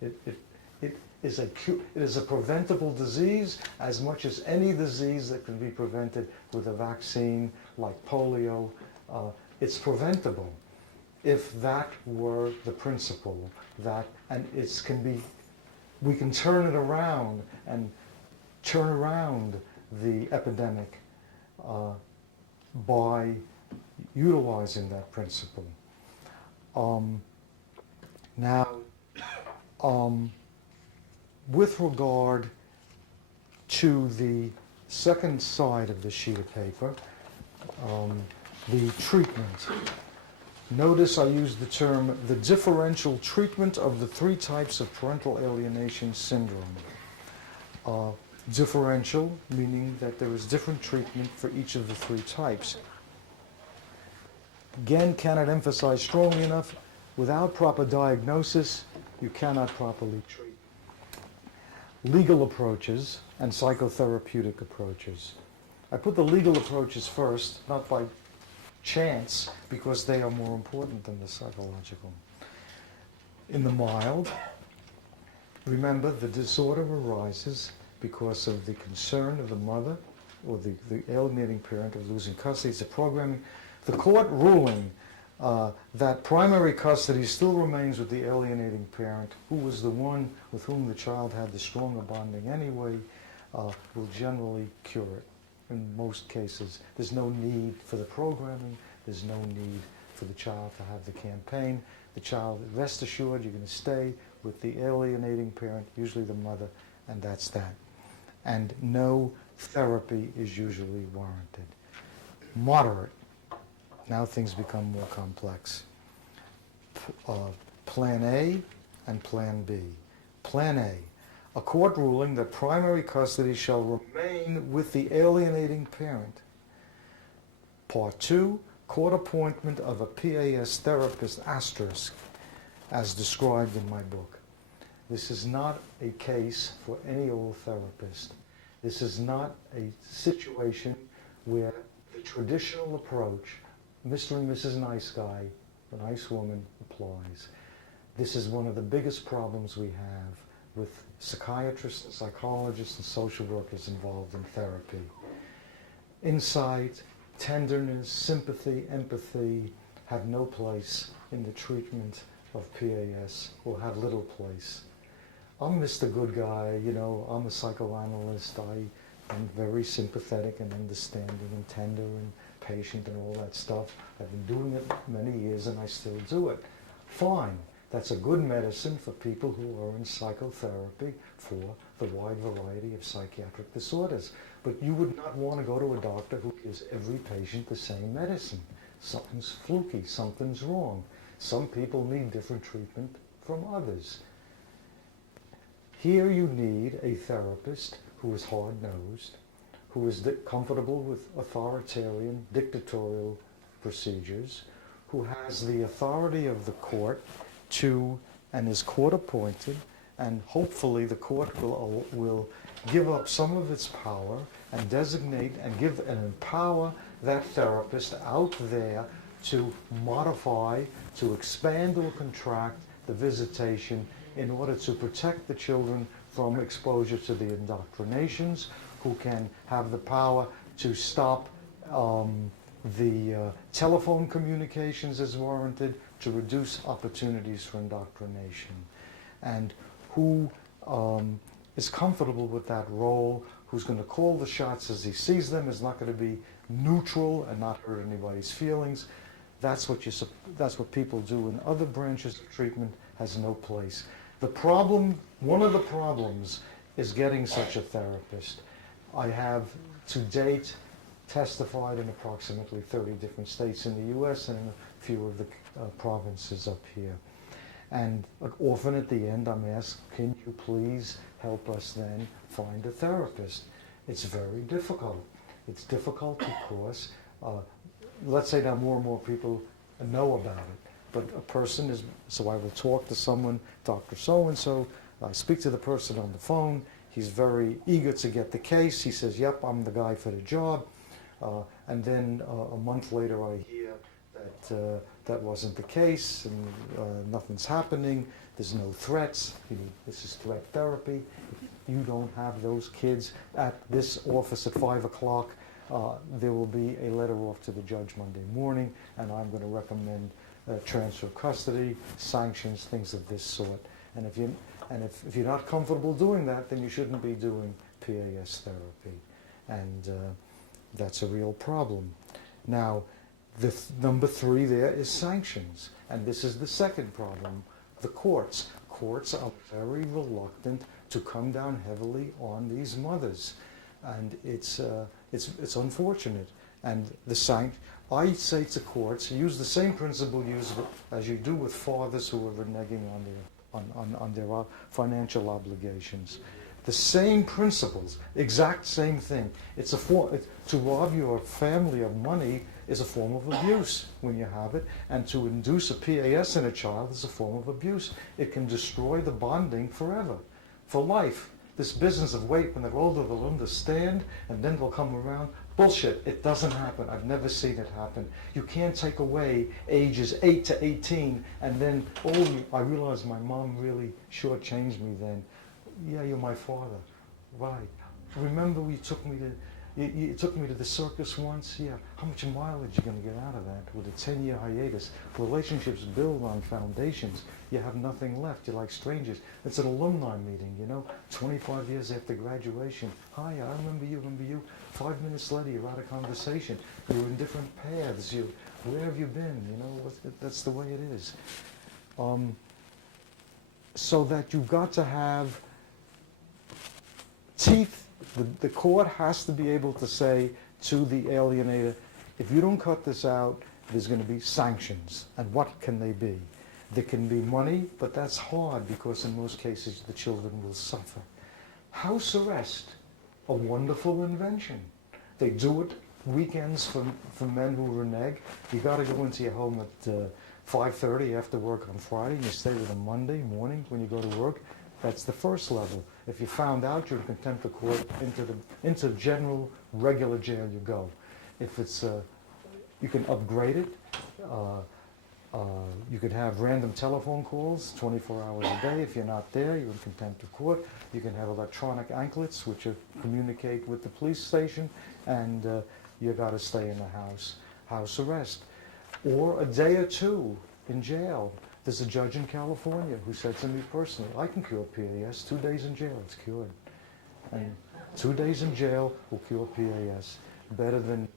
It is a preventable disease as much as any disease that can be prevented with a vaccine like polio. It's preventable if that were the principle, we can turn it around and turn around the epidemic by utilizing that principle. With regard to the second side of the sheet of paper, the treatment. Notice I use the term the differential treatment of the three types of parental alienation syndrome. Differential, meaning that there is different treatment for each of the three types. Again, cannot emphasize strongly enough, without proper diagnosis, you cannot properly treat. Legal approaches and psychotherapeutic approaches. I put the legal approaches first, not by chance, because they are more important than the psychological. In the mild, remember the disorder arises because of the concern of the mother or the alienating parent of losing custody. It's a programming. The court ruling that primary custody still remains with the alienating parent, who was the one with whom the child had the stronger bonding anyway, will generally cure it. In most cases, there's no need for the programming, there's no need for the child to have the campaign. The child, rest assured, you're going to stay with the alienating parent, usually the mother, and that's that. And no therapy is usually warranted. Moderate. Now things become more complex. Plan A and Plan B. Plan A, a court ruling that primary custody shall remain with the alienating parent. Part 2, court appointment of a PAS therapist, asterisk, as described in my book. This is not a case for any old therapist. This is not a situation where the traditional approach, Mr. and Mrs. Nice Guy, the nice woman, applies. This is one of the biggest problems we have with psychiatrists, and psychologists, and social workers involved in therapy. Insight, tenderness, sympathy, empathy have no place in the treatment of PAS, or have little place. I'm Mr. Good Guy, you know, I'm a psychoanalyst. I'm very sympathetic and understanding and tender and patient and all that stuff. I've been doing it many years and I still do it. Fine. That's a good medicine for people who are in psychotherapy for the wide variety of psychiatric disorders. But you would not want to go to a doctor who gives every patient the same medicine. Something's fluky, something's wrong. Some people need different treatment from others. Here you need a therapist who is hard-nosed, who is comfortable with authoritarian, dictatorial procedures, who has the authority of the court to, and is court appointed, and hopefully the court will give up some of its power and designate and give and empower that therapist out there to modify, to expand or contract the visitation in order to protect the children from exposure to the indoctrinations, who can have the power to stop the telephone communications as warranted, to reduce opportunities for indoctrination, and who is comfortable with that role, who's going to call the shots as he sees them, is not going to be neutral and not hurt anybody's feelings. That's what people do in other branches of treatment, has no place. The problem, one of the problems, is getting such a therapist. I have to date testified in approximately 30 different states in the US and in a few of the provinces up here. And often at the end I'm asked, can you please help us then find a therapist? It's very difficult. It's difficult because, let's say now more and more people know about it, but a person is, so I will talk to someone, Dr. So-and-so, I speak to the person on the phone, he's very eager to get the case, he says, yep, I'm the guy for the job, and then a month later I hear that that wasn't the case, and nothing's happening, there's no threats, this is threat therapy. If you don't have those kids at this office at 5 o'clock, there will be a letter off to the judge Monday morning, and I'm going to recommend transfer of custody, sanctions, things of this sort. And if you're not comfortable doing that, then you shouldn't be doing PAS therapy, and that's a real problem. Now, number 3 there is sanctions, and this is the second problem. The courts. Courts are very reluctant to come down heavily on these mothers, and it's unfortunate. And I say to courts, use the same principle as you do with fathers who are reneging on their financial obligations. The same principles, exact same thing. To rob your family of money is a form of abuse when you have it, and to induce a PAS in a child is a form of abuse. It can destroy the bonding forever, for life. This business of wait, when they're older they'll understand and then they'll come around. Bullshit, it doesn't happen. I've never seen it happen. You can't take away ages 8 to 18 and then, oh, I realized my mom really shortchanged me then. Yeah, you're my father. Right. Remember you took me to the circus once? Yeah. How much mileage are you going to get out of that with a 10-year hiatus? Relationships build on foundations. You have nothing left. You're like strangers. It's an alumni meeting, 25 years after graduation. Hi, I remember you. 5 minutes later, you're out of conversation. You're in different paths. Where have you been? That's the way it is. So that you've got to have teeth. The court has to be able to say to the alienator, if you don't cut this out, there's going to be sanctions. And what can they be? There can be money, but that's hard because in most cases the children will suffer. House arrest, a wonderful invention. They do it weekends for men who renege. You got to go into your home at 5:30 after work on Friday, and you stay with them Monday morning when you go to work. That's the first level. If you found out, you're in contempt of court, into general regular jail you go. If it's you can upgrade it. You could have random telephone calls 24 hours a day. If you're not there, you're in contempt of court. You can have electronic anklets which communicate with the police station, and you got to stay in the house arrest, or a day or two in jail. There's a judge in California who said to me personally, I can cure PAS, 2 days in jail, it's cured. And 2 days in jail will cure PAS, better than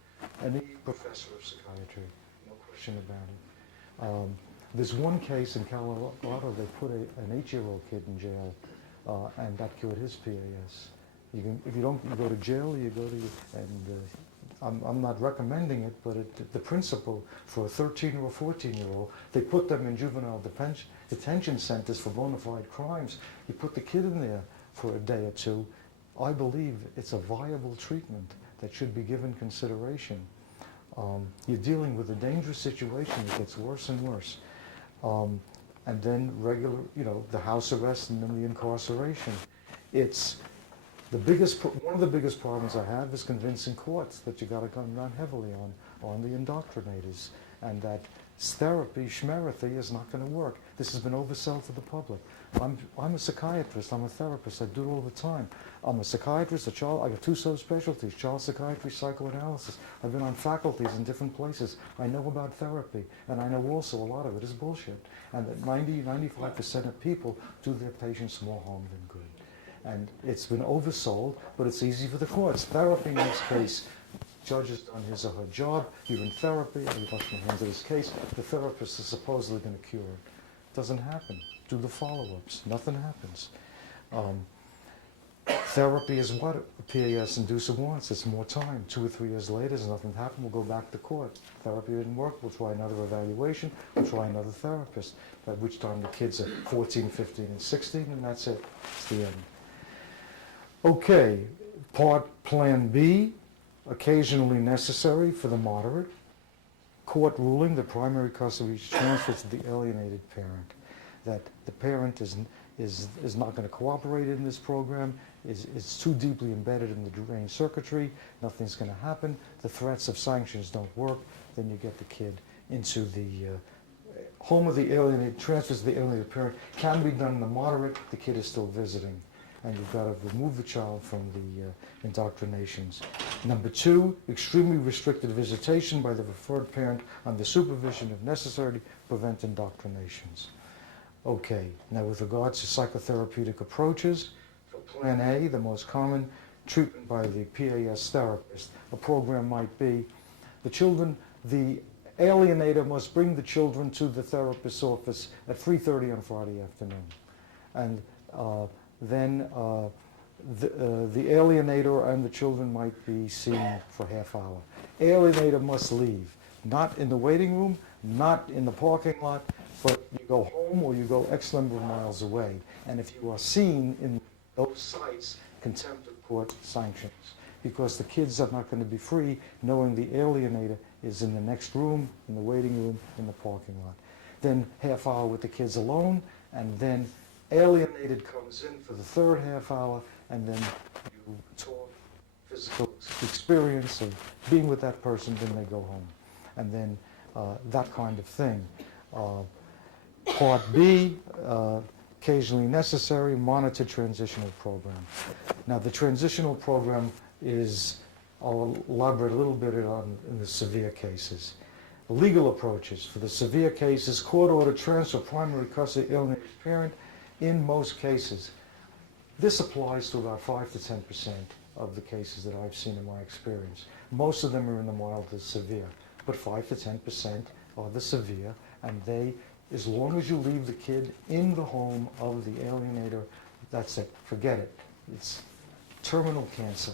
any professor of psychiatry, no question about it. There's one case in Colorado, they put an 8-year-old kid in jail, and that cured his PAS. If you don't go to jail, you go to, I'm not recommending it, but the principle for a 13 or a 14-year-old, they put them in juvenile detention centers for bona fide crimes. You put the kid in there for a day or two. I believe it's a viable treatment that should be given consideration. You're dealing with a dangerous situation that gets worse and worse. And then regular, the house arrest and then the incarceration. It's one of the biggest problems I have is convincing courts that you got to come down heavily on the indoctrinators, and that therapy, schmeraphy, is not going to work. This has been oversold to the public. I'm a psychiatrist, I'm a therapist, I do it all the time. I'm a psychiatrist, I got 2 subspecialties, child psychiatry, psychoanalysis. I've been on faculties in different places. I know about therapy, and I know also a lot of it is bullshit. And that 95% of people do their patients more harm than good. And it's been oversold, but it's easy for the courts. Therapy in this case, judge has done his or her job, you're in therapy, you wash my hands of this case, the therapist is supposedly going to cure it. Doesn't happen. Do the follow-ups. Nothing happens. Therapy is what a PAS inducer wants. It's more time. 2 or 3 years later, there's nothing happened, we'll go back to court. Therapy didn't work, we'll try another evaluation, we'll try another therapist, at which time the kids are 14, 15, and 16, and that's it. It's the end. Okay, Plan B, occasionally necessary for the moderate. Court ruling, the primary custody is transferred to the alienated parent. That the parent is not going to cooperate in this program, is too deeply embedded in the deranged circuitry, nothing's going to happen, the threats of sanctions don't work, then you get the kid into the home of the alienated, transfers to the alienated parent. Can be done in the moderate, the kid is still visiting. And you've got to remove the child from the indoctrinations. Number 2, extremely restricted visitation by the referred parent under supervision if necessary to prevent indoctrinations. Okay, now with regards to psychotherapeutic approaches, for Plan A, the most common treatment by the PAS therapist, a program might be the alienator must bring the children to the therapist's office at 3:30 on Friday afternoon. And then the alienator and the children might be seen for a half hour. Alienator must leave, not in the waiting room, not in the parking lot, but you go home or you go X number of miles away. And if you are seen in those sites, contempt of court sanctions, because the kids are not going to be free knowing the alienator is in the next room, in the waiting room, in the parking lot. Then half hour with the kids alone, and then alienated comes in for the 3rd half hour, and then you talk physical experience of being with that person, then they go home. And then that kind of thing. Part B, occasionally necessary, monitor transitional program. Now the transitional program is, I'll elaborate a little bit on in the severe cases. Legal approaches. For the severe cases, court order transfer primary custody alienated parent in most cases. This applies to about 5 to 10% of the cases that I've seen in my experience. Most of them are in the mild to severe, but 5 to 10% are the severe, and they, as long as you leave the kid in the home of the alienator, that's it. Forget it. It's terminal cancer.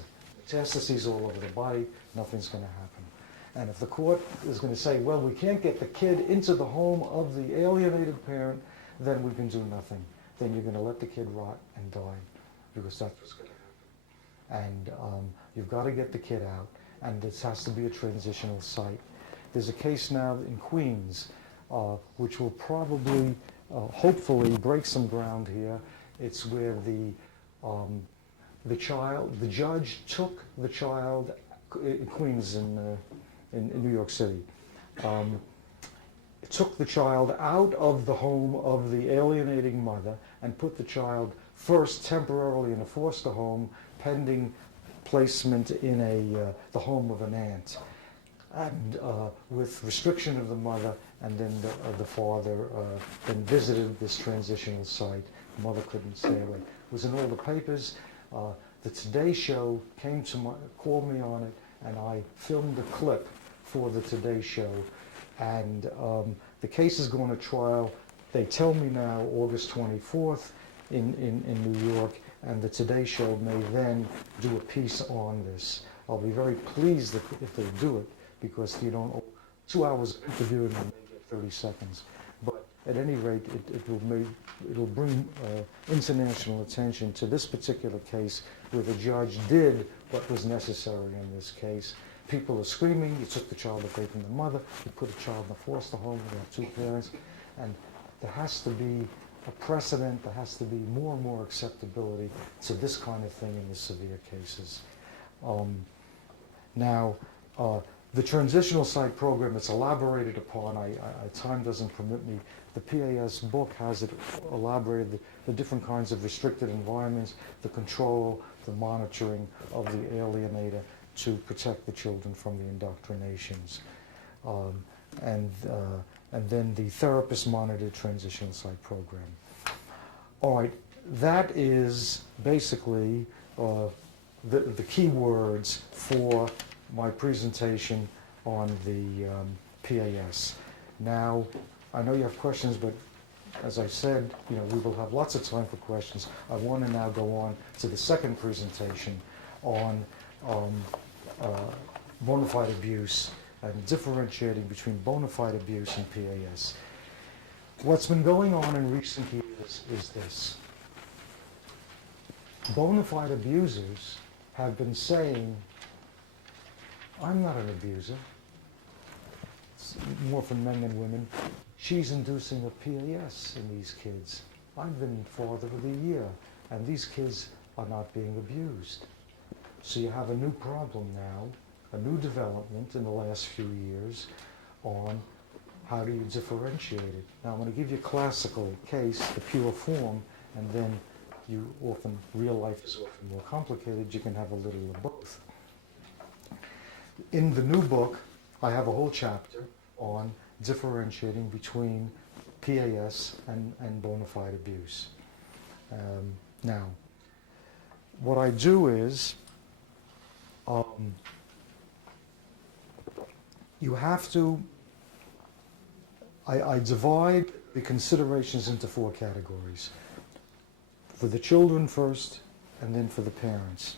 Metastases all over the body, nothing's going to happen. And if the court is going to say, well, we can't get the kid into the home of the alienated parent, then we can do nothing. Then you're going to let the kid rot and die, because that's what's going to happen. And you've got to get the kid out, and this has to be a transitional site. There's a case now in Queens, which will probably, hopefully, break some ground here. It's where the judge took the child, in Queens in New York City, took the child out of the home of the alienating mother and put the child first temporarily in a foster home pending placement in the home of an aunt, and with restriction of the mother, and then the father then visited this transitional site. The mother couldn't stay away. It was in all the papers. The Today Show called me on it, and I filmed a clip for the Today Show. And the case is going to trial, they tell me now, August 24th in New York, and the Today Show may then do a piece on this. I'll be very pleased if they do it, because you don't, 2 hours of interviewing and they get 30 seconds. But at any rate, it'll bring international attention to this particular case, where the judge did what was necessary in this case. people are screaming, you took the child away from the mother, you put a child in a foster home, we have two parents, and there has to be a precedent, there has to be more and more acceptability to this kind of thing in the severe cases. Now, the transitional site program, it's elaborated upon, time doesn't permit me, the PAS book has it elaborated, the different kinds of restricted environments, the control, the monitoring of the alienator to protect the children from the indoctrinations. And then the therapist monitored transitional site program. All right, that is basically the key words for my presentation on the PAS. Now, I know you have questions, but as I said, we will have lots of time for questions. I want to now go on to the second presentation on bona fide abuse and differentiating between bona fide abuse and PAS. What's been going on in recent years is this. Bona fide abusers have been saying, I'm not an abuser. It's more for men than women. She's inducing a PAS in these kids. I've been father of the year, and these kids are not being abused. So you have a new problem now, a new development in the last few years on how do you differentiate it. Now I'm going to give you a classical case, the pure form, and then real life is often more complicated. You can have a little of both. In the new book, I have a whole chapter on differentiating between PAS and bona fide abuse. Now, what I do is, you have to, I divide the considerations into four categories. For the children first, and then for the parents.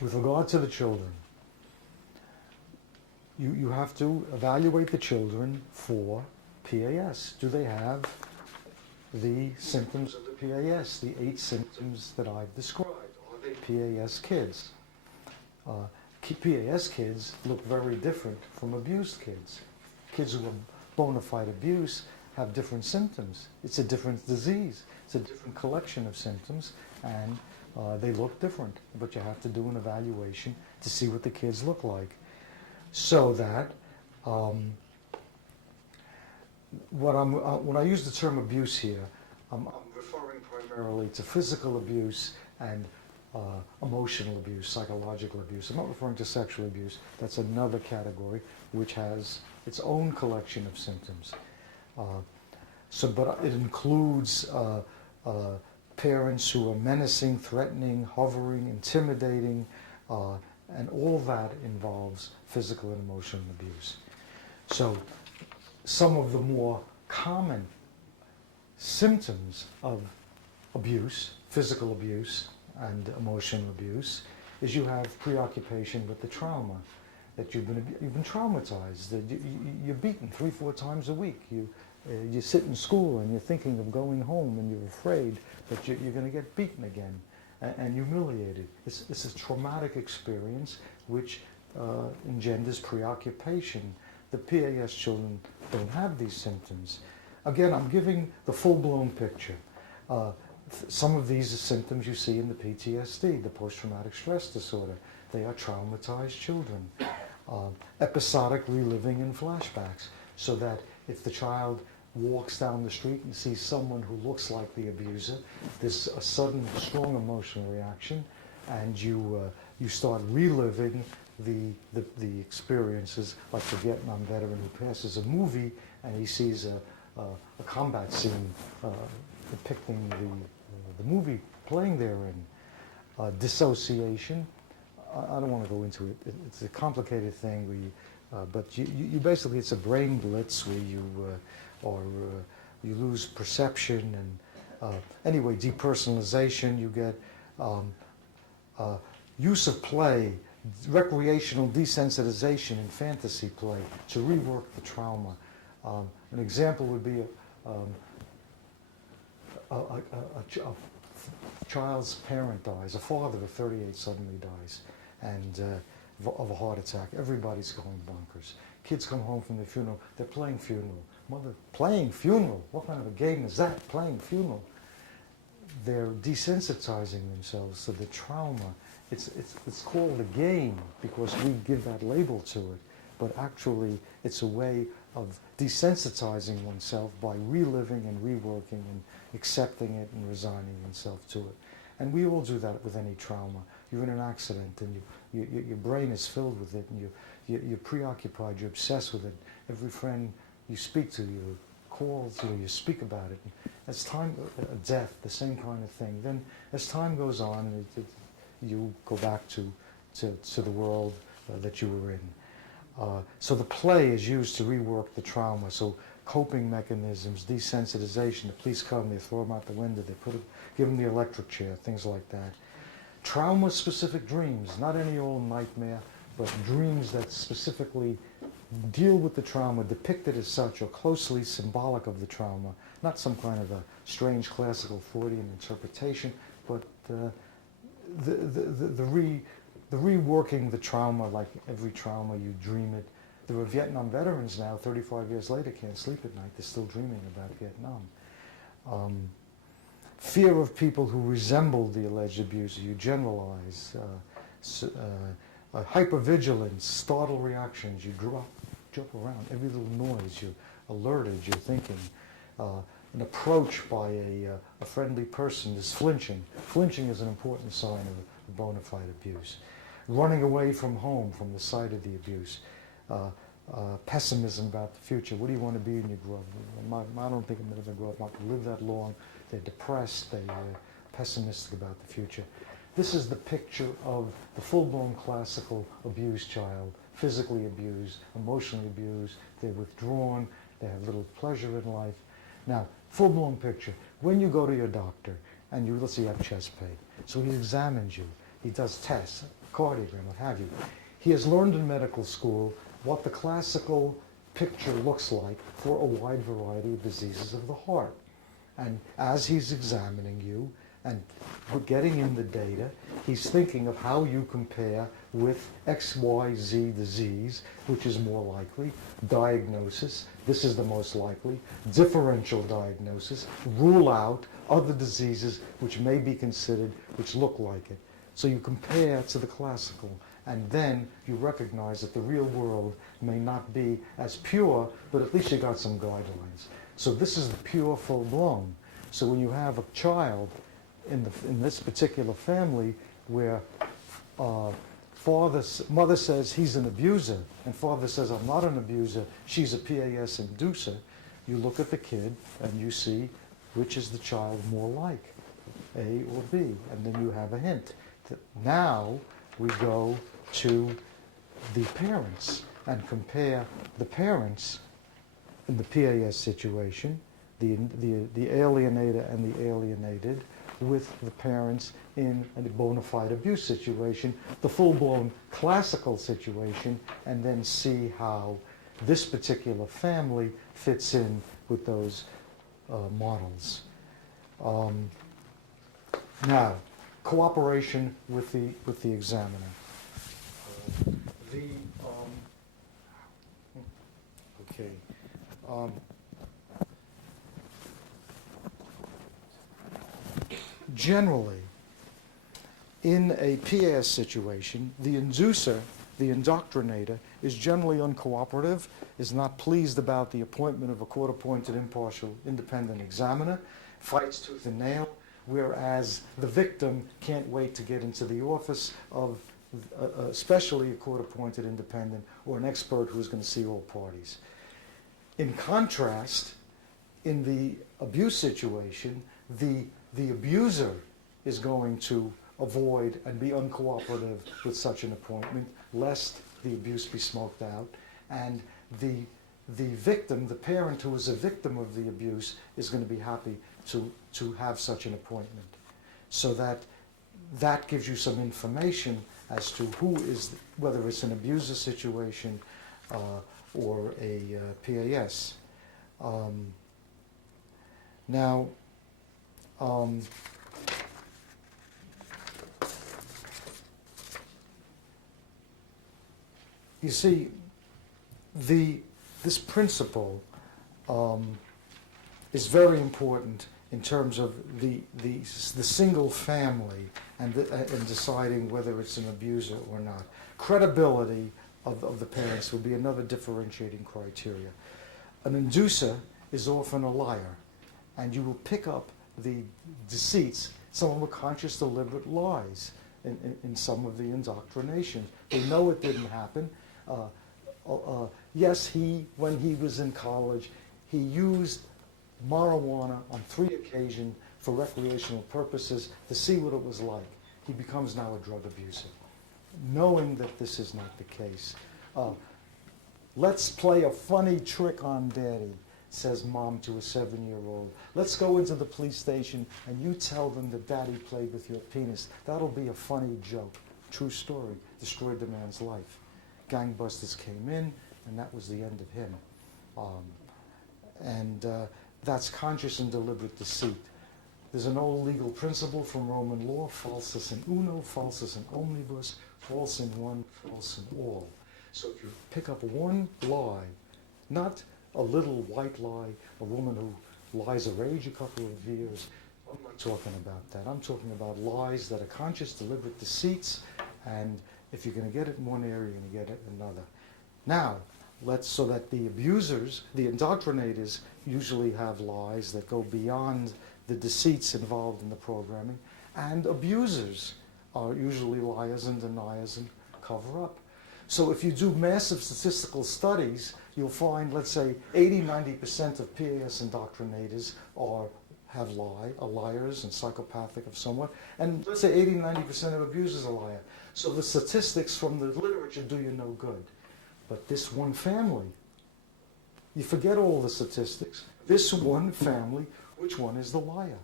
With regard to the children, you have to evaluate the children for PAS. Do they have the symptoms of the PAS, the 8 symptoms that I've described? Are they PAS kids? PAS kids look very different from abused kids. Kids who have bona fide abuse have different symptoms. It's a different disease. It's a different collection of symptoms, and they look different. But you have to do an evaluation to see what the kids look like. So that when I use the term abuse here, I'm referring primarily to physical abuse and emotional abuse, psychological abuse. I'm not referring to sexual abuse. That's another category which has its own collection of symptoms. But it includes parents who are menacing, threatening, hovering, intimidating, and all that involves physical and emotional abuse. So some of the more common symptoms of abuse, physical abuse and emotional abuse, is you have preoccupation with the trauma, that you've been traumatized, that you're beaten 3-4 times a week. You sit in school and you're thinking of going home and you're afraid that you're going to get beaten again and humiliated. It's a traumatic experience which engenders preoccupation. The PAS children don't have these symptoms. Again, I'm giving the full-blown picture. Some of these are symptoms you see in the PTSD, the post-traumatic stress disorder. They are traumatized children. Episodic reliving in flashbacks, so that if the child walks down the street and sees someone who looks like the abuser, there's a sudden strong emotional reaction, and you start reliving the experiences, like the Vietnam veteran who passes a movie and he sees a combat scene depicting the movie playing therein. Dissociation. I don't want to go into it. It's a complicated thing. But you basically, it's a brain blitz where you lose perception, and anyway, depersonalization. You get use of play, recreational desensitization in fantasy play to rework the trauma. An example would be a child's parent dies, a father of 38 suddenly dies, and of a heart attack. Everybody's going bonkers. Kids come home from the funeral, they're playing funeral. Mother, playing funeral? What kind of a game is that, playing funeral? They're desensitizing themselves to the trauma. It's called a game because we give that label to it, but actually it's a way of desensitizing oneself by reliving and reworking and accepting it and resigning oneself to it. And we all do that with any trauma. You're in an accident and your brain is filled with it and you're preoccupied, you're obsessed with it. Every friend you speak to, you call to, you speak about it. As time, death, the same kind of thing. Then as time goes on, you go back to the world that you were in. So the play is used to rework the trauma. So coping mechanisms, desensitization, the police come, they throw them out the window, they give them the electric chair, things like that. Trauma-specific dreams, not any old nightmare, but dreams that specifically deal with the trauma, depicted as such, or closely symbolic of the trauma, not some kind of a strange classical Freudian interpretation, but the reworking the trauma, like every trauma, you dream it. There are Vietnam veterans now, 35 years later, can't sleep at night, they're still dreaming about Vietnam. Fear of people who resemble the alleged abuser, you generalize. Hypervigilance, startle reactions, you jump around, every little noise, you're alerted, you're thinking. An approach by a friendly person is flinching. Flinching is an important sign of bona fide abuse. Running away from home, from the site of the abuse. Pessimism about the future. What do you want to be when you grow up? I don't think I'm going to grow up. I'm not going to live that long. They're depressed. They're pessimistic about the future. This is the picture of the full-blown classical abused child, physically abused, emotionally abused. They're withdrawn. They have little pleasure in life. Now, full-blown picture. When you go to your doctor and let's say you have chest pain, so he examines you. He does tests, cardiogram, what have you. He has learned in medical school what the classical picture looks like for a wide variety of diseases of the heart. And as he's examining you and getting in the data, he's thinking of how you compare with XYZ disease, which is more likely, diagnosis, this is the most likely, differential diagnosis, rule out other diseases which may be considered, which look like it. So you compare to the classical, and then you recognize that the real world may not be as pure, but at least you got some guidelines. So this is the pure full-blown. So when you have a child in this particular family where mother says he's an abuser, and father says I'm not an abuser, she's a PAS inducer, you look at the kid and you see which is the child more like, A or B, and then you have a hint. Now we go to the parents and compare the parents in the PAS situation, the alienator and the alienated, with the parents in a bona fide abuse situation, the full-blown classical situation, and then see how this particular family fits in with those models. Now, cooperation with the examiner. Generally, in a PAS situation, the inducer, the indoctrinator, is generally uncooperative, is not pleased about the appointment of a court-appointed, impartial, independent examiner, fights tooth and nail, whereas the victim can't wait to get into the office of especially a court-appointed independent or an expert who's going to see all parties. In contrast, in the abuse situation, the abuser is going to avoid and be uncooperative with such an appointment, lest the abuse be smoked out, and the victim, the parent who is a victim of the abuse, is going to be happy to have such an appointment. So that gives you some information as to who is, whether it's an abuser situation or a PAS. Now, You see, this principle is very important in terms of the single family and deciding whether it's an abuser or not. Credibility of the parents would be another differentiating criteria. An inducer is often a liar, and you will pick up the deceits. Some of them are conscious, deliberate lies in some of the indoctrinations. They know it didn't happen. Yes, when he was in college, he used marijuana on 3 occasions for recreational purposes to see what it was like. He becomes now a drug abuser, knowing that this is not the case. Let's play a funny trick on Daddy, says Mom to a 7-year-old. Let's go into the police station and you tell them that Daddy played with your penis. That'll be a funny joke. True story. Destroyed the man's life. Gangbusters came in, and that was the end of him. That's conscious and deliberate deceit. There's an old legal principle from Roman law: falsus in uno, falsus in omnibus, false in one, false in all. So if you pick up one lie, not a little white lie, a woman who lies her age a couple of years, I'm not talking about that. I'm talking about lies that are conscious, deliberate deceits, and if you're going to get it in one area, you're going to get it in another. Now, so that the abusers, the indoctrinators, usually have lies that go beyond the deceits involved in the programming, and abusers are usually liars and deniers and cover up. So if you do massive statistical studies, you'll find, let's say, 80-90% of PAS indoctrinators are liars and psychopathic of somewhat, and let's say 80-90% of abusers are liars. So the statistics from the literature do you no good. But this one family, you forget all the statistics. This one family, which one is the liar?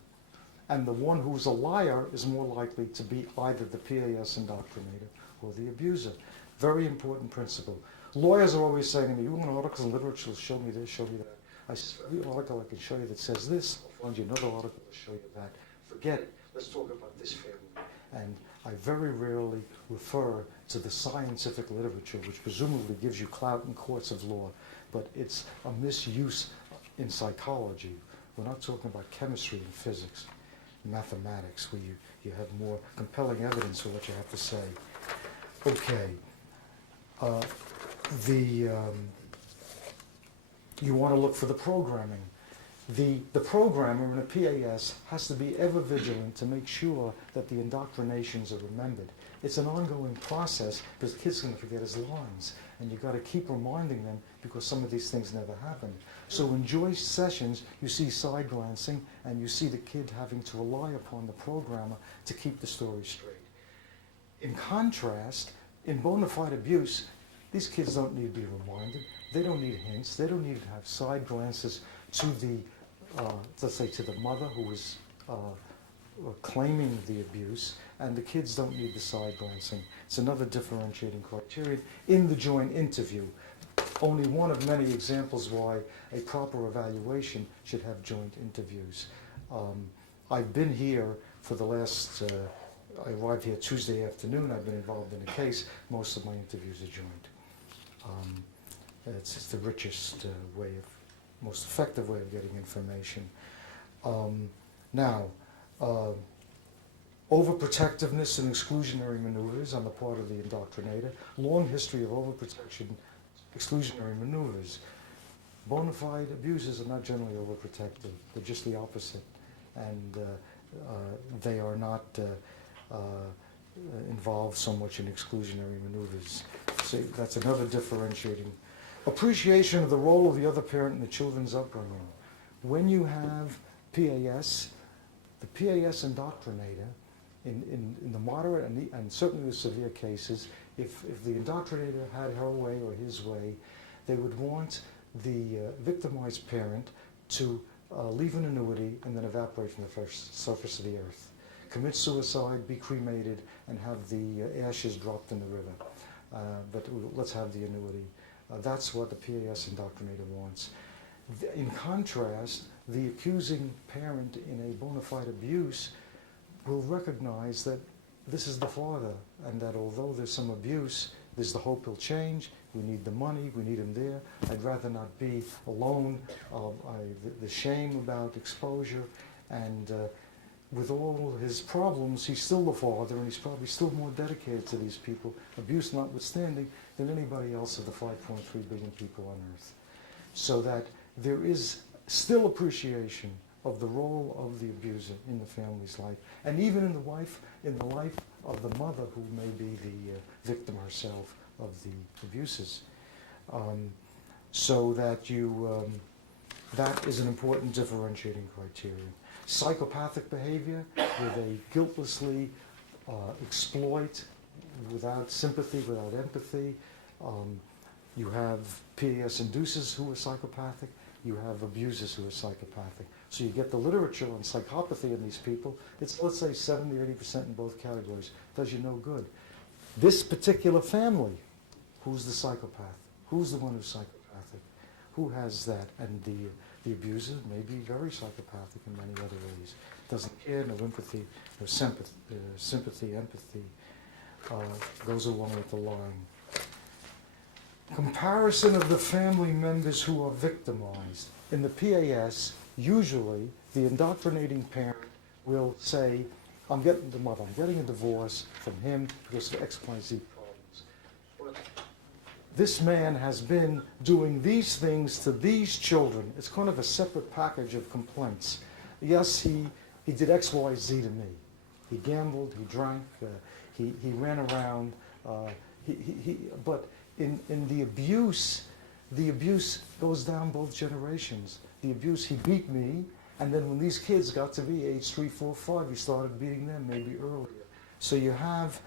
And the one who's a liar is more likely to be either the PAS indoctrinator or the abuser. Very important principle. Lawyers are always saying to me, you want articles in literature, show me this, show me that. I said, every article I can show you that says this, I'll find you another article to show you that. Forget it. Let's talk about this family. And I very rarely refer to the scientific literature, which presumably gives you clout in courts of law, but it's a misuse in psychology. We're not talking about chemistry and physics, mathematics, where you have more compelling evidence for what you have to say. Okay. You want to look for the programming. The programmer in a PAS has to be ever vigilant to make sure that the indoctrinations are remembered. It's an ongoing process because the kid's going to forget his lines, and you've got to keep reminding them because some of these things never happen. So in Joyce sessions, you see side glancing, and you see the kid having to rely upon the programmer to keep the story straight. In contrast, in bona fide abuse, these kids don't need to be reminded. They don't need hints. They don't need to have side glances to the, let's say, to the mother who is claiming the abuse, and the kids don't need the side glancing. It's another differentiating criterion in the joint interview. Only one of many examples why a proper evaluation should have joint interviews. I've been here for the last, I arrived here Tuesday afternoon. I've been involved in a case. Most of my interviews are joint. It's the richest most effective way of getting information. Now, overprotectiveness and exclusionary maneuvers on the part of the indoctrinator. Long history of overprotection, exclusionary maneuvers. Bona fide abusers are not generally overprotective. They're just the opposite. And they are not involved so much in exclusionary maneuvers. So that's another differentiating. Appreciation of the role of the other parent in the children's upbringing. When you have PAS, the PAS indoctrinator, in the moderate and certainly the severe cases, if the indoctrinator had her way or his way, they would want the victimized parent to leave an annuity and then evaporate from the surface of the earth. Commit suicide, be cremated, and have the ashes dropped in the river. But let's have the annuity. That's what the PAS indoctrinator wants. In contrast, the accusing parent in a bona fide abuse will recognize that this is the father, and that although there's some abuse, there's the hope he'll change. We need the money. We need him there. I'd rather not be alone. The shame about exposure, and with all his problems, he's still the father, and he's probably still more dedicated to these people, abuse notwithstanding, than anybody else of the 5.3 billion people on Earth. So that there is still appreciation of the role of the abuser in the family's life, and even in the life of the mother, who may be the victim herself of the abuses. So that that is an important differentiating criterion. Psychopathic behavior, where they guiltlessly exploit without sympathy, without empathy. You have PAS inducers who are psychopathic. You have abusers who are psychopathic. So you get the literature on psychopathy in these people. It's, let's say, 70 or 80% in both categories. Does you no good. This particular family, who's the psychopath? Who's the one who's psychopathic? Who has that? And the abuser may be very psychopathic in many other ways. Doesn't care, no empathy, no sympathy, empathy goes along with the line. Comparison of the family members who are victimized. In the PAS, usually the indoctrinating parent will say, I'm getting a divorce from him because of X, Y, Z problems. But this man has been doing these things to these children. It's kind of a separate package of complaints. Yes, he did X, Y, Z to me. He gambled, he drank, he ran around, but in the abuse goes down both generations. The abuse, he beat me, and then when these kids got to be age 3, 4, 5, he started beating them maybe earlier. So you have,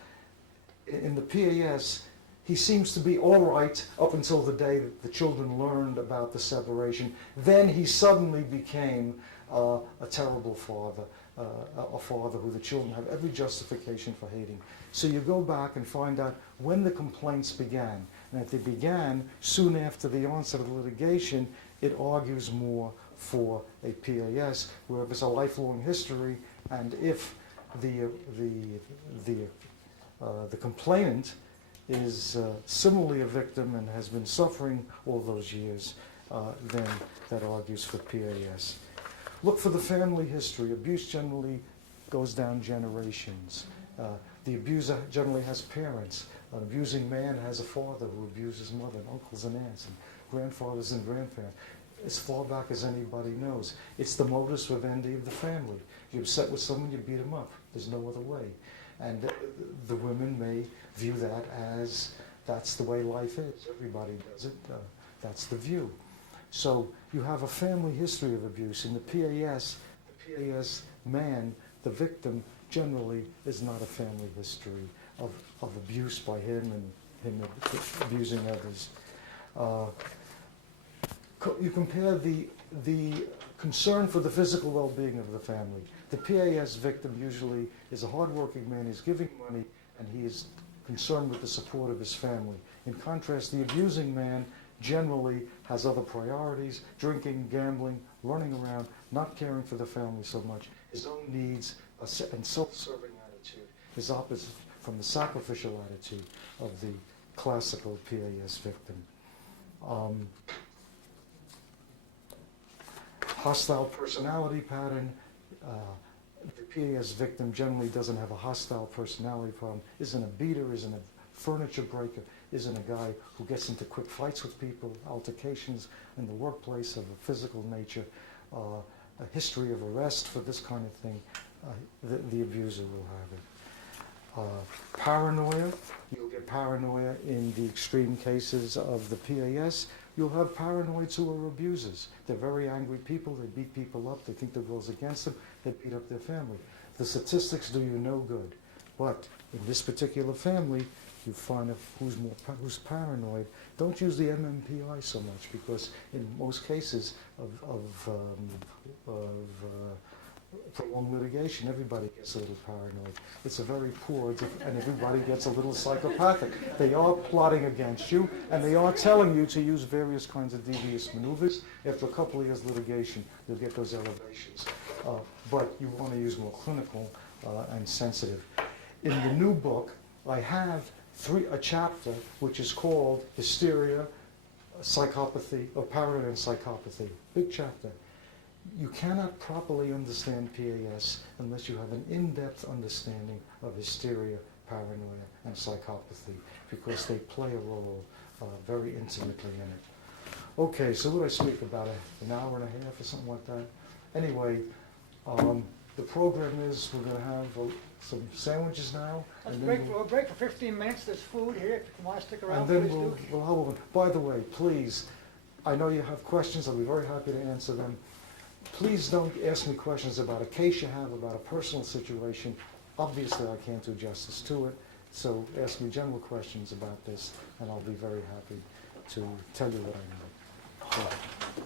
in the PAS, he seems to be all right up until the day that the children learned about the separation. Then he suddenly became a terrible father, a father who the children have every justification for hating. So you go back and find out when the complaints began. And if they began soon after the onset of the litigation, it argues more for a PAS, where if it's a lifelong history, and if the complainant is similarly a victim and has been suffering all those years, then that argues for PAS. Look for the family history. Abuse generally goes down generations. The abuser generally has parents. An abusing man has a father who abuses mother, and uncles and aunts, and grandfathers and grandparents. As far back as anybody knows. It's the modus vivendi of the family. You're upset with someone, you beat them up. There's no other way. And the women may view that as that's the way life is. Everybody does it. That's the view. So you have a family history of abuse. In the PAS man, the victim, generally is not a family history of abuse by him and him abusing others. You compare the concern for the physical well-being of the family. The PAS victim usually is a hardworking man, he's giving money, and he is concerned with the support of his family. In contrast, the abusing man generally has other priorities, drinking, gambling, running around, not caring for the family so much. His own needs and self-serving attitude is opposite from the sacrificial attitude of the classical PAS victim. Hostile personality pattern. The PAS victim generally doesn't have a hostile personality problem, isn't a beater, isn't a furniture breaker, isn't a guy who gets into quick fights with people, altercations in the workplace of a physical nature, a history of arrest for this kind of thing. The abuser will have it. Paranoia, you'll get paranoia in the extreme cases of the PAS. You'll have paranoids who are abusers. They're very angry people, they beat people up, they think the world's against them, they beat up their family. The statistics do you no good. But in this particular family, you find out who's paranoid. Don't use the MMPI so much, because in most cases of prolonged litigation, everybody gets a little paranoid. It's a very poor, and everybody gets a little psychopathic. They are plotting against you, and they are telling you to use various kinds of devious maneuvers. After a couple of years litigation, you'll get those elevations. But you want to use more clinical and sensitive. In the new book, I have a chapter which is called Hysteria, Psychopathy, or Paranoia and Psychopathy. Big chapter. You cannot properly understand PAS unless you have an in-depth understanding of hysteria, paranoia, and psychopathy, because they play a role very intimately in it. Okay, so what did I speak about? An hour and a half or something like that? Anyway, the program is we're going to have some sandwiches now. Let's and break, then we'll break for 15 minutes. There's food here. If you want to stick around, and then please do. we'll have one. By the way, please, I know you have questions. I'll be very happy to answer them. Please don't ask me questions about a case you have, about a personal situation. Obviously, I can't do justice to it. So ask me general questions about this, and I'll be very happy to tell you what I know. So,